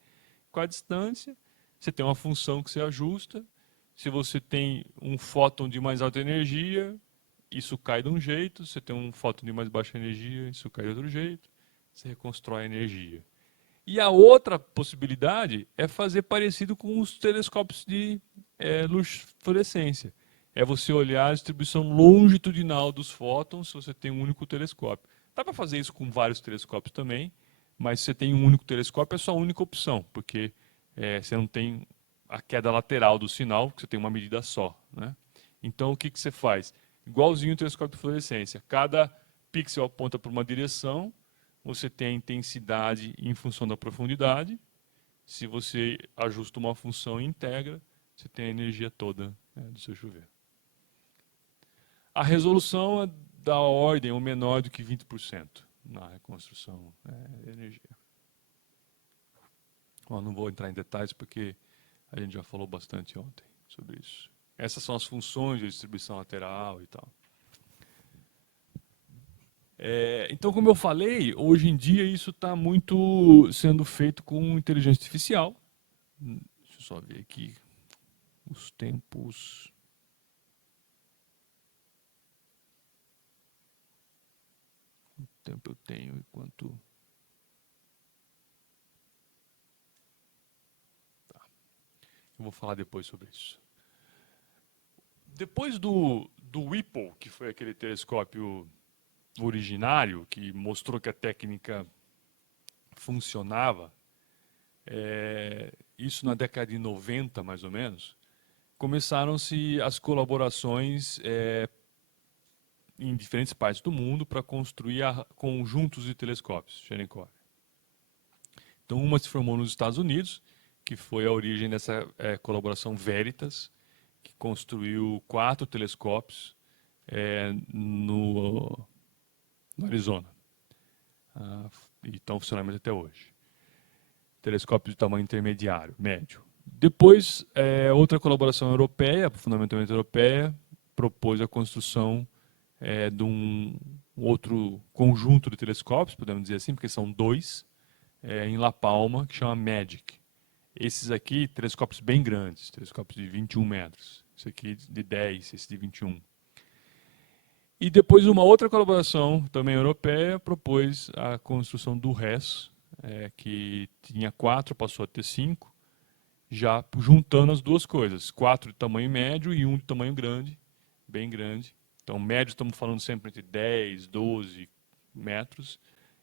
com a distância. Você tem uma função que você ajusta. Se você tem um fóton de mais alta energia, isso cai de um jeito. Se você tem um fóton de mais baixa energia, isso cai de outro jeito. Você reconstrói a energia. E a outra possibilidade é fazer parecido com os telescópios de luz fluorescência. É você olhar a distribuição longitudinal dos fótons se você tem um único telescópio. Dá para fazer isso com vários telescópios também, mas se você tem um único telescópio, é só a única opção, porque você não tem a queda lateral do sinal, porque você tem uma medida só. Né? Então, o que você faz? Igualzinho o telescópio de fluorescência. Cada pixel aponta para uma direção, você tem a intensidade em função da profundidade. Se você ajusta uma função e integra, você tem a energia toda do seu chuveiro. A resolução é da ordem ou menor do que 20% na reconstrução de energia. Bom, não vou entrar em detalhes porque a gente já falou bastante ontem sobre isso. Essas são as funções de distribuição lateral e tal. Então, como eu falei, hoje em dia isso está muito sendo feito com inteligência artificial. Deixa eu só ver aqui os tempos. Quanto tempo eu tenho e quanto... Tá. Eu vou falar depois sobre isso. Depois do Whipple, que foi aquele telescópio originário, que mostrou que a técnica funcionava, isso na década de 90, mais ou menos, começaram-se as colaborações em diferentes partes do mundo para construir conjuntos de telescópios Cherenkov. Então, uma se formou nos Estados Unidos, que foi a origem dessa colaboração Veritas, que construiu 4 telescópios no Arizona. E estão funcionando até hoje. Telescópio de tamanho intermediário, médio. Depois, outra colaboração europeia, fundamentalmente europeia, propôs a construção de um outro conjunto de telescópios, podemos dizer assim, porque são 2, em La Palma, que chama MAGIC. Esses aqui, telescópios bem grandes, telescópios de 21 metros. Esse aqui de 10, esse de 21. E depois uma outra colaboração, também europeia, propôs a construção do RES, que tinha 4, passou a ter 5, já juntando as duas coisas. 4 de tamanho médio e 1 de tamanho grande, bem grande. Então, médio estamos falando sempre entre 10, 12 metros,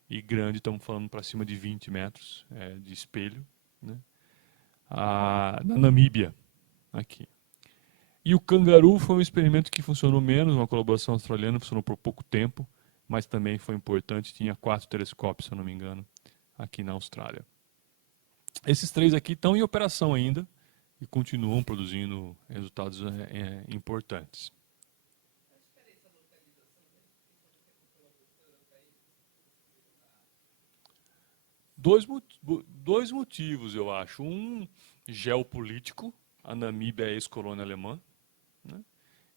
e grande estamos falando para cima de 20 metros de espelho. Né? Na Namíbia, aqui. E o Kangaroo foi um experimento que funcionou menos, uma colaboração australiana, funcionou por pouco tempo, mas também foi importante, tinha 4 telescópios, se eu não me engano, aqui na Austrália. Esses 3 aqui estão em operação ainda e continuam produzindo resultados importantes. Dois motivos, eu acho. Um, geopolítico, a Namíbia é ex-colônia alemã, né?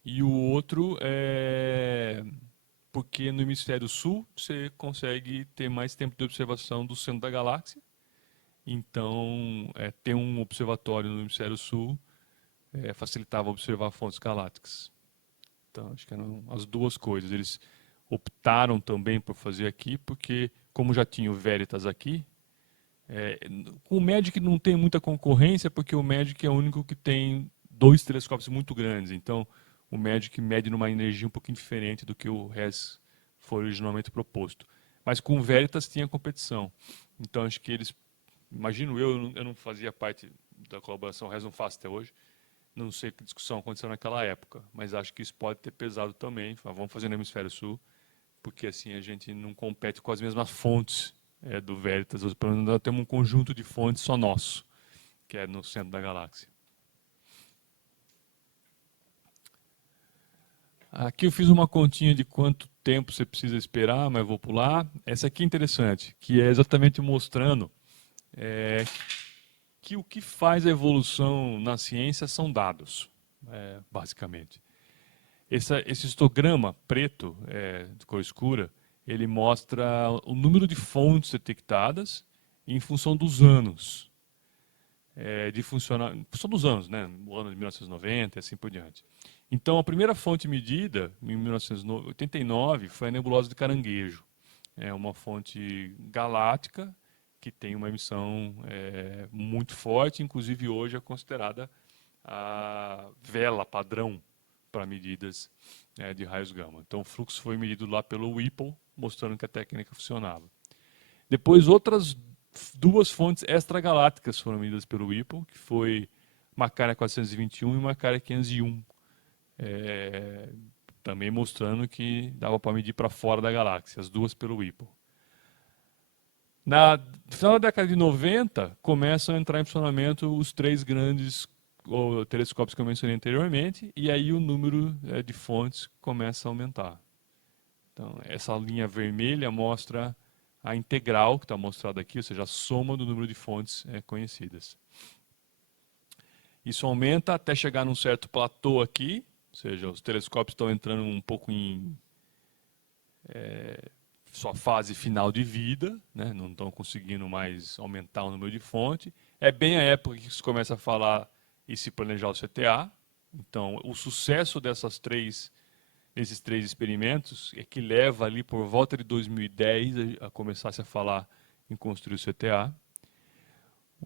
E o outro é porque no hemisfério sul você consegue ter mais tempo de observação do centro da galáxia. Então, ter um observatório no hemisfério sul facilitava observar fontes galácticas. Então, acho que eram as duas coisas. Eles optaram também por fazer aqui, porque como já tinha o Veritas aqui, com o MAGIC não tem muita concorrência, porque o MAGIC é o único que tem 2 telescópios muito grandes. Então, o MAGIC mede numa energia um pouquinho diferente do que o RES foi originalmente proposto. Mas com o Veritas tinha competição. Então, acho que eles... Imagino eu não fazia parte da colaboração, o RES não faço até hoje. Não sei que discussão aconteceu naquela época, mas acho que isso pode ter pesado também. Vamos fazer no Hemisfério Sul, porque assim a gente não compete com as mesmas fontes do Veritas. Pelo menos nós temos um conjunto de fontes só nosso, que é no centro da galáxia. Aqui eu fiz uma continha de quanto tempo você precisa esperar, mas vou pular. Essa aqui é interessante, que é exatamente mostrando que o que faz a evolução na ciência são dados, basicamente. Esse histograma preto, de cor escura, ele mostra o número de fontes detectadas em função dos anos de funcionar, em função dos anos, né? O ano de 1990 e assim por diante. Então, a primeira fonte medida, em 1989, foi a nebulosa de Caranguejo. É uma fonte galáctica que tem uma emissão muito forte, inclusive hoje é considerada a vela padrão para medidas de raios gama. Então, o fluxo foi medido lá pelo Whipple, mostrando que a técnica funcionava. Depois, outras duas fontes extragalácticas foram medidas pelo Whipple, que foi Macaria 421 e Macaria 501. Também mostrando que dava para medir para fora da galáxia, as duas pelo Whipple. No final da década de 90, começam a entrar em funcionamento os três grandes telescópios que eu mencionei anteriormente, e aí o número de fontes começa a aumentar. Então, essa linha vermelha mostra a integral, que está mostrada aqui, ou seja, a soma do número de fontes conhecidas. Isso aumenta até chegar num certo platô aqui, ou seja, os telescópios estão entrando um pouco em sua fase final de vida, né? Não estão conseguindo mais aumentar o número de fonte. É bem a época que se começa a falar e se planejar o CTA. Então, o sucesso desses três experimentos é que leva ali por volta de 2010 a começar -se a falar em construir o CTA.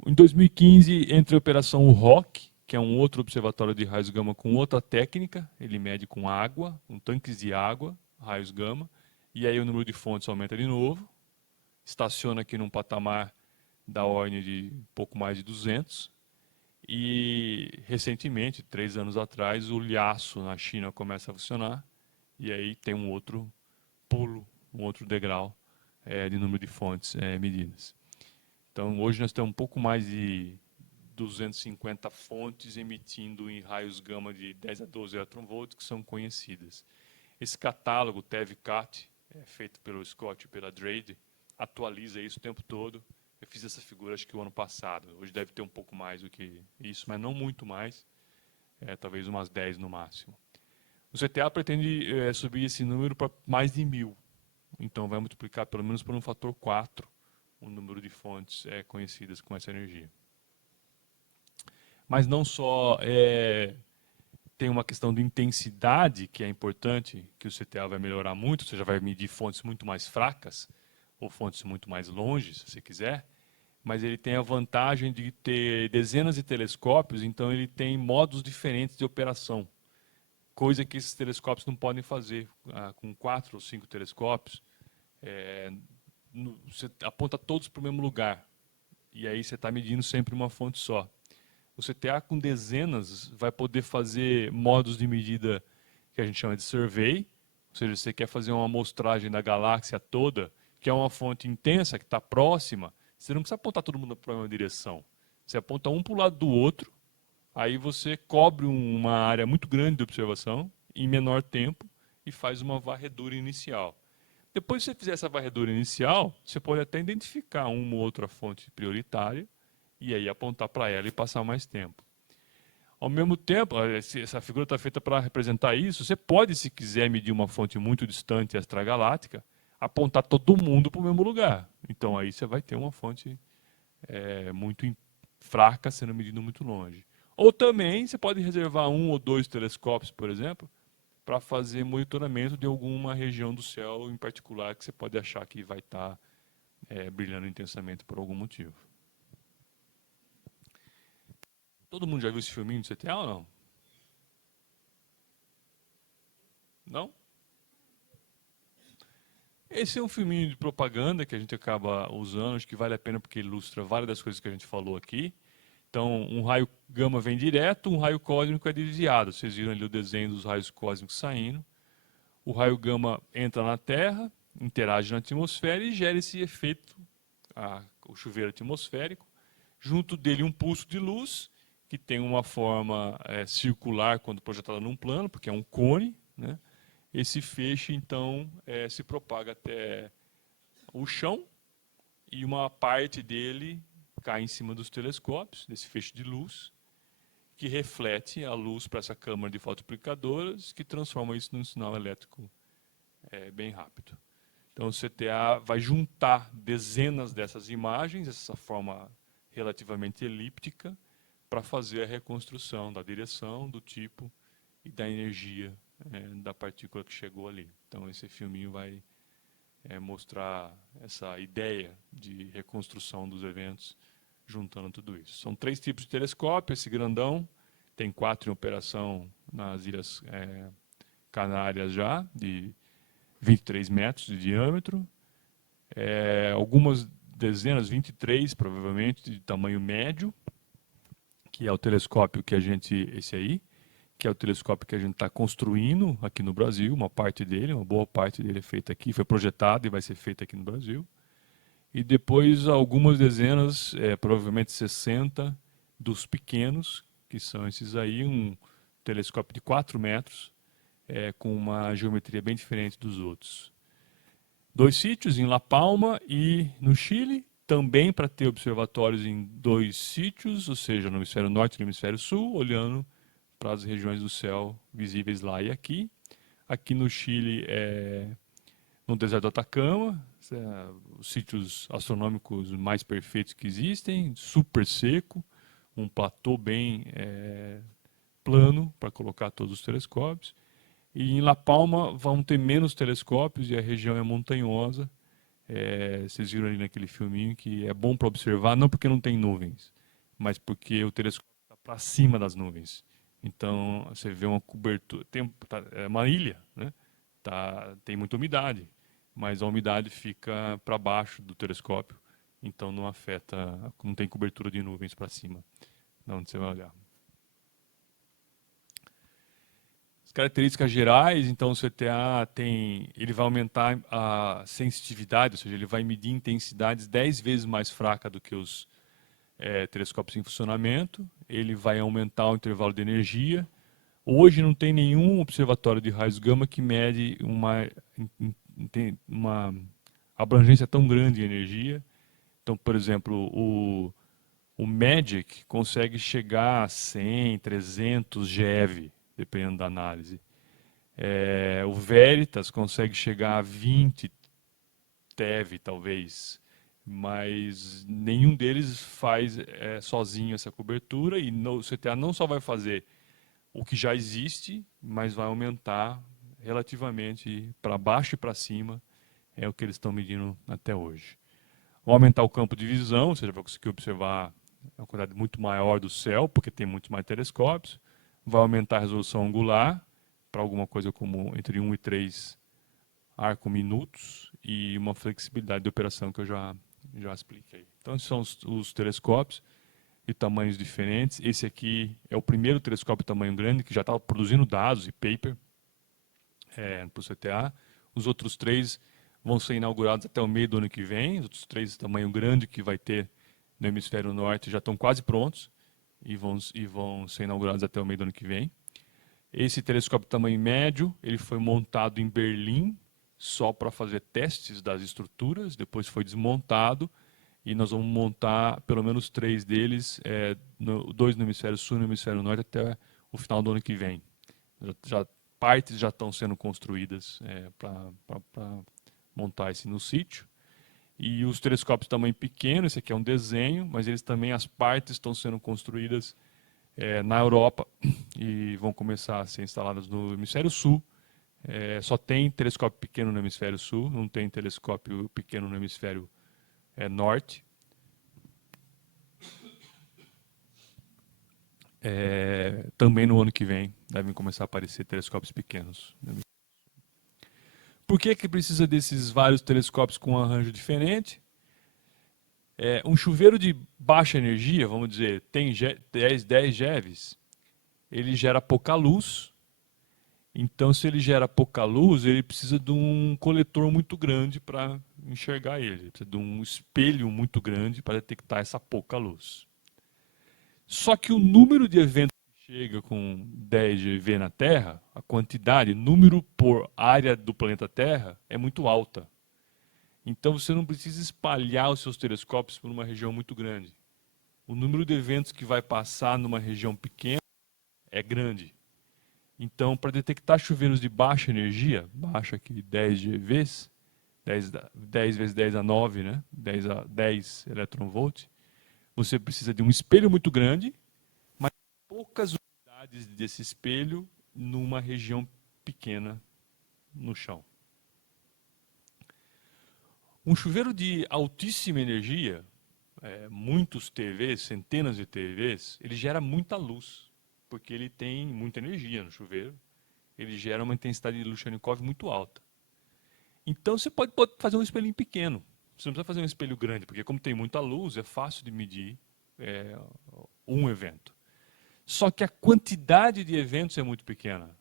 Em 2015 entra a operação ROC, que é um outro observatório de raios gama com outra técnica. Ele mede com água, com tanques de água, raios gama. E aí o número de fontes aumenta de novo, estaciona aqui num patamar da ordem de pouco mais de 200. E recentemente, 3 anos atrás, o Lhasa na China começa a funcionar. E aí tem um outro pulo, um outro degrau de número de fontes medidas. Então hoje nós temos um pouco mais de 250 fontes emitindo em raios gama de 10 a 12 electronvolts que são conhecidas. Esse catálogo TeV-CAT, feito pelo Scott e pela Drade, atualiza isso o tempo todo. Eu fiz essa figura acho que o ano passado. Hoje deve ter um pouco mais do que isso, mas não muito mais. Talvez umas 10 no máximo. O CTA pretende subir esse número para mais de 1000. Então vai multiplicar pelo menos por um fator 4 o número de fontes conhecidas com essa energia. Mas não só tem uma questão de intensidade, que é importante, que o CTA vai melhorar muito, ou seja, vai medir fontes muito mais fracas, ou fontes muito mais longe, se você quiser, mas ele tem a vantagem de ter dezenas de telescópios, então ele tem modos diferentes de operação, coisa que esses telescópios não podem fazer. Com 4 ou 5 telescópios, você aponta todos para o mesmo lugar, e aí você está medindo sempre uma fonte só. O CTA com dezenas vai poder fazer modos de medida que a gente chama de survey, ou seja, você quer fazer uma amostragem da galáxia toda, que é uma fonte intensa, que está próxima, você não precisa apontar todo mundo para a mesma direção. Você aponta um para o lado do outro, aí você cobre uma área muito grande de observação, em menor tempo, e faz uma varredura inicial. Depois que você fizer essa varredura inicial, você pode até identificar uma ou outra fonte prioritária, e aí apontar para ela e passar mais tempo. Ao mesmo tempo, essa figura está feita para representar isso, você pode, se quiser medir uma fonte muito distante extragaláctica, apontar todo mundo para o mesmo lugar. Então aí você vai ter uma fonte muito fraca sendo medida muito longe. Ou também você pode reservar 1 ou 2 telescópios, por exemplo, para fazer monitoramento de alguma região do céu em particular que você pode achar que vai estar brilhando intensamente por algum motivo. Todo mundo já viu esse filminho do CTA ou não? Não? Esse é um filminho de propaganda que a gente acaba usando, acho que vale a pena porque ilustra várias das coisas que a gente falou aqui. Então, um raio gama vem direto, um raio cósmico é desviado. Vocês viram ali o desenho dos raios cósmicos saindo. o raio gama entra na Terra, interage na atmosfera e gera esse efeito, o chuveiro atmosférico. Junto dele um pulso de luz, que tem uma forma circular quando projetado num plano, porque é um cone, né? Esse feixe, então, se propaga até o chão e uma parte dele cai em cima dos telescópios, desse feixe de luz, que reflete a luz para essa câmara de fotoamplificadoras, que transforma isso num sinal elétrico bem rápido. Então o CTA vai juntar dezenas dessas imagens, essa forma relativamente elíptica, para fazer a reconstrução da direção, do tipo e da energia da partícula que chegou ali. Então esse filminho vai mostrar essa ideia de reconstrução dos eventos juntando tudo isso. São 3 tipos de telescópio, esse grandão, tem 4 em operação nas Ilhas Canárias já, de 23 metros de diâmetro, algumas dezenas, 23 provavelmente, de tamanho médio, que é o telescópio que esse aí, que é o telescópio que a gente está construindo aqui no Brasil, uma parte dele, uma boa parte dele é feita aqui, foi projetado e vai ser feito aqui no Brasil. E depois algumas dezenas, provavelmente 60, dos pequenos, que são esses aí, um telescópio de 4 metros, com uma geometria bem diferente dos outros. 2 sítios, em La Palma e no Chile, também para ter observatórios em 2 sítios, ou seja, no hemisfério norte e no hemisfério sul, olhando para as regiões do céu visíveis lá e aqui. Aqui no Chile, no deserto do Atacama, os sítios astronômicos mais perfeitos que existem, super seco, um platô bem plano para colocar todos os telescópios. E em La Palma vão ter menos telescópios e a região é montanhosa. Vocês viram ali naquele filminho que é bom para observar, não porque não tem nuvens, mas porque o telescópio está para cima das nuvens. Então você vê uma cobertura, é uma ilha, né? Tem muita umidade, mas a umidade fica para baixo do telescópio, então não afeta, não tem cobertura de nuvens para cima, de onde você vai olhar. As características gerais, então o CTA ele vai aumentar a sensitividade, ou seja, ele vai medir intensidades 10 vezes mais fracas do que os telescópios em funcionamento, ele vai aumentar o intervalo de energia. Hoje não tem nenhum observatório de raios gama que mede uma abrangência tão grande de energia. Então, por exemplo, o MAGIC consegue chegar a 100, 300 GeV, dependendo da análise. O Veritas consegue chegar a 20 TeV, talvez, mas nenhum deles faz sozinho essa cobertura, e o CTA não só vai fazer o que já existe, mas vai aumentar relativamente para baixo e para cima, é o que eles estão medindo até hoje. Vai aumentar o campo de visão, ou seja, vai conseguir observar uma quantidade muito maior do céu, porque tem muitos mais telescópios. Vai aumentar a resolução angular, para alguma coisa como entre 1 e 3 arco-minutos, e uma flexibilidade de operação que eu já expliquei. Então, esses são os telescópios de tamanhos diferentes. Esse aqui é o primeiro telescópio de tamanho grande, que já está produzindo dados e paper para o CTA. Os outros 3 vão ser inaugurados até o meio do ano que vem. Os outros 3 de tamanho grande que vai ter no hemisfério norte já estão quase prontos e vão ser inaugurados até o meio do ano que vem. Esse telescópio de tamanho médio, ele foi montado em Berlim só para fazer testes das estruturas, depois foi desmontado e nós vamos montar pelo menos 3 deles, 2 no hemisfério sul e no hemisfério norte até o final do ano que vem. Partes já estão sendo construídas para montar esse no sítio. E os telescópios de tamanho pequeno, esse aqui é um desenho, mas eles também, as partes estão sendo construídas na Europa e vão começar a ser instaladas no hemisfério sul. Só tem telescópio pequeno no hemisfério sul, não tem telescópio pequeno no hemisfério norte. Também no ano que vem devem começar a aparecer telescópios pequenos. Por que precisa desses vários telescópios com um arranjo diferente? Um chuveiro de baixa energia, vamos dizer, tem 10 GeVs, ele gera pouca luz Então, se ele gera pouca luz, ele precisa de um coletor muito grande para enxergar ele. Ele precisa de um espelho muito grande para detectar essa pouca luz. Só que o número de eventos que chega com 10 GeV na Terra, a quantidade, número por área do planeta Terra, é muito alta. Então, você não precisa espalhar os seus telescópios por uma região muito grande. O número de eventos que vai passar numa região pequena é grande. Então, para detectar chuveiros de baixa energia, baixa aqui 10 GeVs, 10 vezes 10 a 9, né? 10 a 10 eletronvolt, você precisa de um espelho muito grande, mas poucas unidades desse espelho numa região pequena no chão. Um chuveiro de altíssima energia, muitos TVs, centenas de TVs, ele gera muita luz, porque ele tem muita energia no chuveiro. Ele gera uma intensidade de Lushnikov muito alta. Então você pode fazer um espelhinho pequeno. Você não precisa fazer um espelho grande, porque como tem muita luz, é fácil de medir um evento. Só que a quantidade de eventos é muito pequena.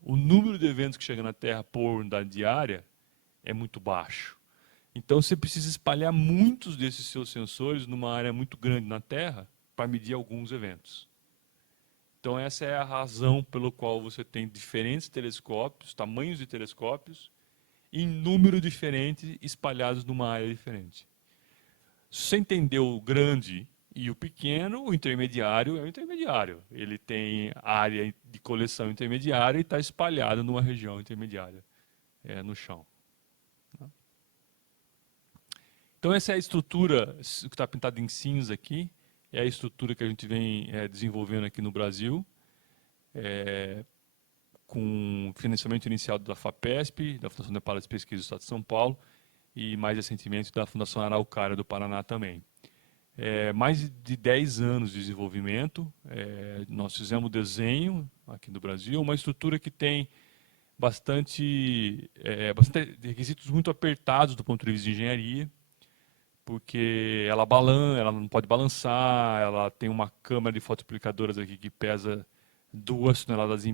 O número de eventos que chega na Terra por unidade diária é muito baixo. Então você precisa espalhar muitos desses seus sensores numa área muito grande na Terra para medir alguns eventos. Então essa é a razão pelo qual você tem diferentes telescópios, tamanhos de telescópios, em número diferente, espalhados numa área diferente. Se você entender o grande e o pequeno, o intermediário é o intermediário. Ele tem área de coleção intermediária e está espalhado numa região intermediária, no chão. Então essa é a estrutura que está pintada em cinza aqui, é a estrutura que a gente vem desenvolvendo aqui no Brasil, com financiamento inicial da FAPESP, da Fundação de Nepal de Pesquisa do Estado de São Paulo, e mais recentemente da Fundação Araucária do Paraná também. Mais de 10 anos de desenvolvimento, nós fizemos desenho aqui no Brasil, uma estrutura que tem bastante requisitos muito apertados do ponto de vista de engenharia, porque ela não pode balançar, ela tem uma câmara de fotoaplicadoras aqui que pesa 2,5 toneladas,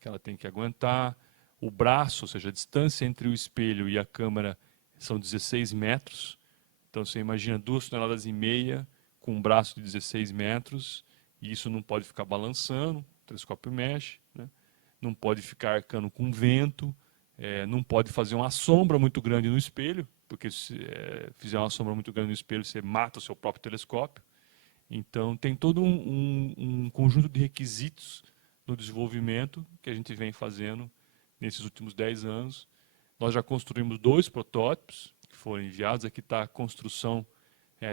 que ela tem que aguentar. O braço, ou seja, a distância entre o espelho e a câmera são 16 metros. Então você imagina 2,5 toneladas com um braço de 16 metros, e isso não pode ficar balançando, o telescópio mexe, né? Não pode ficar arcando com vento, não pode fazer uma sombra muito grande no espelho, porque se fizer uma sombra muito grande no espelho, você mata o seu próprio telescópio. Então, tem todo um conjunto de requisitos no desenvolvimento que a gente vem fazendo nesses últimos 10 anos. Nós já construímos 2 protótipos que foram enviados. Aqui está a construção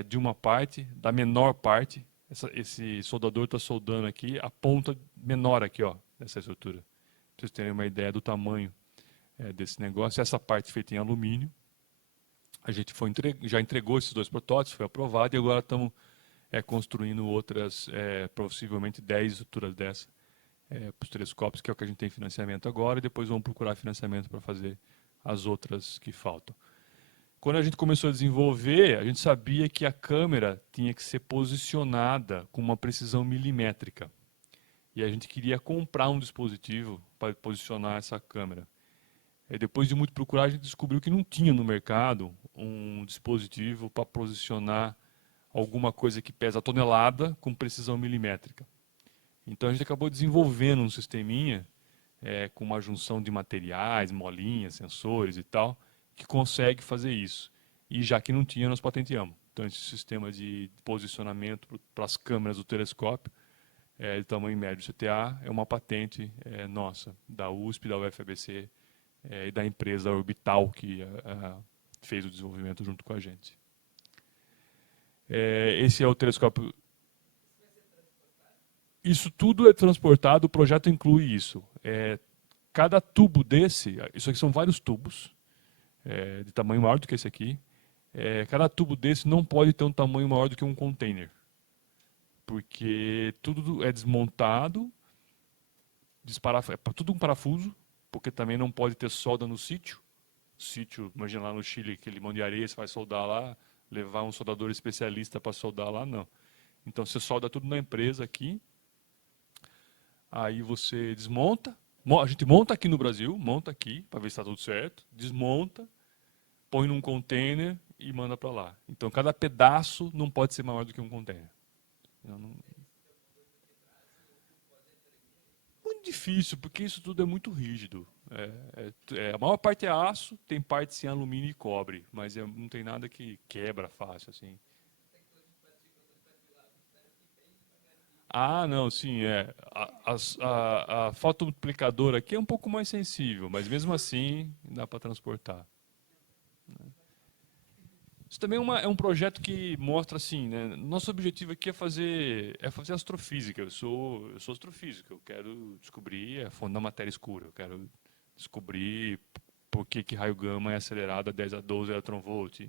de uma parte, da menor parte. Esse soldador está soldando aqui a ponta menor aqui, ó, dessa estrutura. Para vocês terem uma ideia do tamanho desse negócio. Essa parte feita em alumínio. A gente já entregou esses 2 protótipos, foi aprovado, e agora estamos construindo outras, possivelmente 10 estruturas dessa para os telescópios, que é o que a gente tem financiamento agora, e depois vamos procurar financiamento para fazer as outras que faltam. Quando a gente começou a desenvolver, a gente sabia que a câmera tinha que ser posicionada com uma precisão milimétrica. E a gente queria comprar um dispositivo para posicionar essa câmera. Depois de muito procurar, a gente descobriu que não tinha no mercado um dispositivo para posicionar alguma coisa que pesa tonelada com precisão milimétrica. Então a gente acabou desenvolvendo um sisteminha com uma junção de materiais, molinhas, sensores e tal, que consegue fazer isso. E já que não tinha, nós patenteamos. Então esse sistema de posicionamento para as câmeras do telescópio, de tamanho médio CTA, é uma patente nossa, da USP, da UFABC e da empresa da Orbital, que fez o desenvolvimento junto com a gente. Esse é o telescópio. Isso tudo é transportado, o projeto inclui isso. Cada tubo desse, isso aqui são vários tubos, de tamanho maior do que esse aqui. Cada tubo desse não pode ter um tamanho maior do que um container, porque tudo é desmontado, tudo um parafuso, porque também não pode ter solda no sítio. Sítio, imagina lá no Chile, aquele monte de areia, você vai soldar lá, levar um soldador especialista para soldar lá, não. Então você solda tudo na empresa aqui, aí você desmonta, A gente monta aqui no Brasil, monta aqui para ver se está tudo certo, desmonta, põe num container e manda para lá. Então cada pedaço não pode ser maior do que um container. Muito difícil, porque isso tudo é muito rígido. A maior parte é aço, tem parte sem alumínio e cobre, mas não tem nada que quebra fácil assim. Ah, não, sim, a fotomultiplicadora aqui é um pouco mais sensível, mas mesmo assim dá para transportar. Isso também é um projeto que mostra assim, né? Nosso objetivo aqui é fazer astrofísica. Eu sou astrofísico, eu quero descobrir a fonte da matéria escura, eu quero descobrir por que raio gama é acelerado a 10 a 12 electronvolt.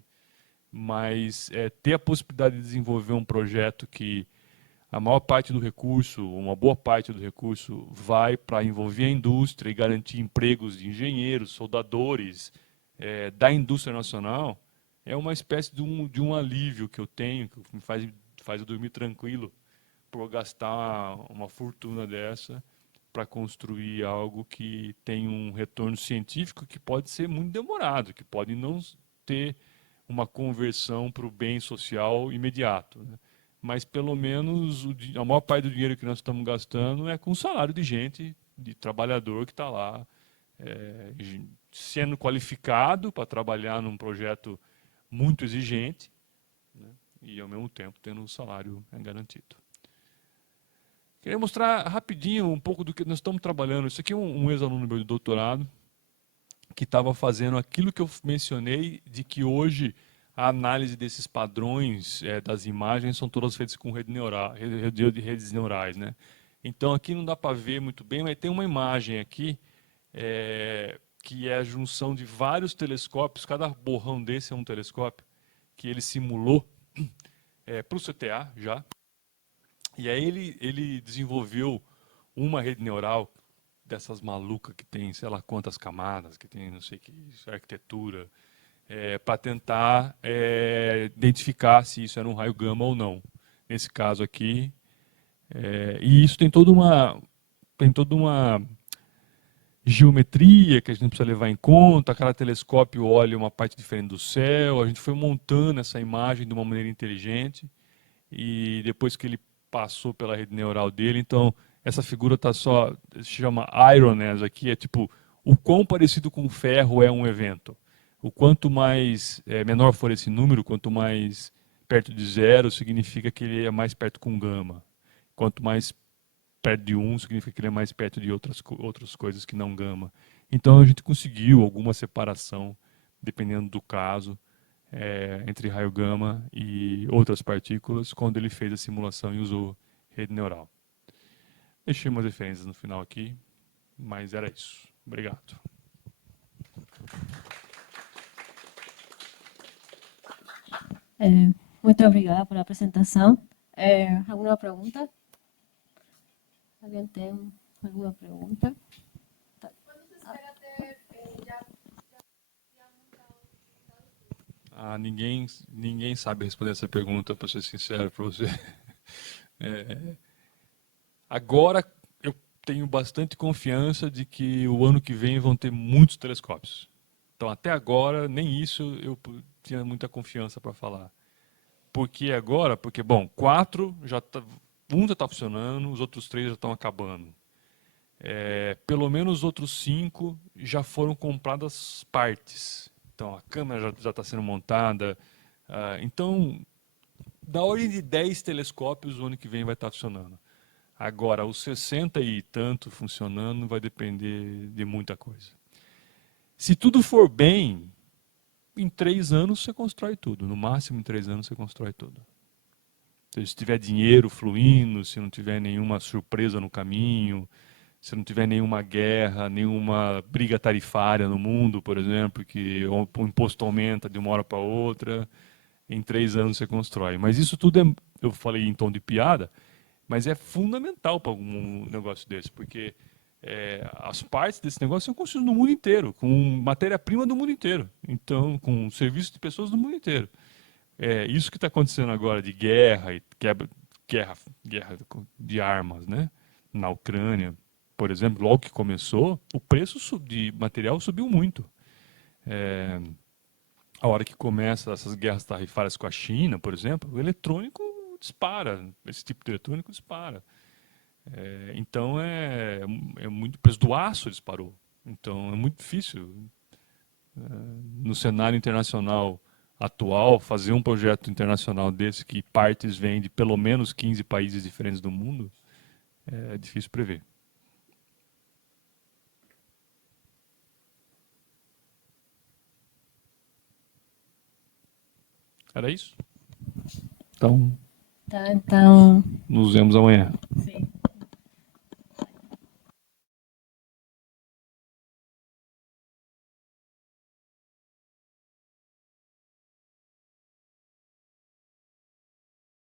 Mas ter a possibilidade de desenvolver um projeto que a maior parte do recurso, uma boa parte do recurso, vai para envolver a indústria e garantir empregos de engenheiros, soldadores, da indústria nacional, é uma espécie de um alívio que eu tenho, que me faz eu dormir tranquilo, por gastar uma fortuna dessa para construir algo que tem um retorno científico que pode ser muito demorado, que pode não ter uma conversão para o bem social imediato, né? Mas pelo menos a maior parte do dinheiro que nós estamos gastando é com o salário de gente, de trabalhador que está lá, é, sendo qualificado para trabalhar num projeto muito exigente, né, e ao mesmo tempo tendo um salário garantido. Queria mostrar rapidinho um pouco do que nós estamos trabalhando. Isso aqui é um ex-aluno meu de doutorado que estava fazendo aquilo que eu mencionei, de que hoje a análise desses padrões das imagens são todas feitas com redes neurais, né? Então aqui não dá para ver muito bem, mas tem uma imagem aqui que é a junção de vários telescópios. Cada borrão desse é um telescópio que ele simulou para o CTA já. E aí ele desenvolveu uma rede neural dessas malucas que tem sei lá quantas camadas, que tem não sei que arquitetura, para tentar identificar se isso era um raio gama ou não. Nesse caso aqui, e isso tem toda uma geometria que a gente precisa levar em conta. Cada telescópio olha uma parte diferente do céu. A gente foi montando essa imagem de uma maneira inteligente e depois que ele passou pela rede neural dele, então essa figura se chama Ironess aqui, é tipo o quão parecido com ferro é um evento. O quanto mais menor for esse número, quanto mais perto de zero, significa que ele é mais perto com gama. Quanto mais perto de 1, significa que ele é mais perto de outras coisas que não gama. Então a gente conseguiu alguma separação, dependendo do caso, entre raio gama e outras partículas, quando ele fez a simulação e usou rede neural. Deixei umas referências no final aqui, mas era isso. Obrigado. Muito obrigada por a apresentação. Alguma pergunta? Alguém tem alguma pergunta? Tá. Ninguém sabe responder essa pergunta, para ser sincero para você. Agora eu tenho bastante confiança de que o ano que vem vão ter muitos telescópios. Então até agora nem isso eu tinha muita confiança para falar. Por que agora? Porque, bom, um já está funcionando, os outros 3 já estão acabando. Pelo menos os outros 5 já foram compradas partes. Então a câmera já está sendo montada. Então, da ordem de 10 telescópios, o ano que vem vai estar funcionando. Agora, os 60 e tanto funcionando vai depender de muita coisa. Se tudo for bem, em 3 anos você constrói tudo. No máximo, em 3 anos você constrói tudo. Se tiver dinheiro fluindo, se não tiver nenhuma surpresa no caminho, se não tiver nenhuma guerra, nenhuma briga tarifária no mundo, por exemplo, que o imposto aumenta de uma hora para outra, em 3 anos você constrói. Mas isso tudo eu falei em tom de piada, mas é fundamental para um negócio desse, porque as partes desse negócio são construídas no mundo inteiro, com matéria-prima do mundo inteiro, então com serviço de pessoas do mundo inteiro. Isso que está acontecendo agora de guerra e guerra de armas, né, na Ucrânia, por exemplo, logo que começou, o preço de material subiu muito. A hora que começa essas guerras tarifárias com a China, por exemplo, o eletrônico dispara, esse tipo de eletrônico dispara. Então, muito, o preço do aço disparou. Então, é muito difícil, no cenário internacional atual, fazer um projeto internacional desse que partes vêm de pelo menos 15 países diferentes do mundo, é difícil prever. Era isso? Então, Tá, então, nos vemos amanhã. sim.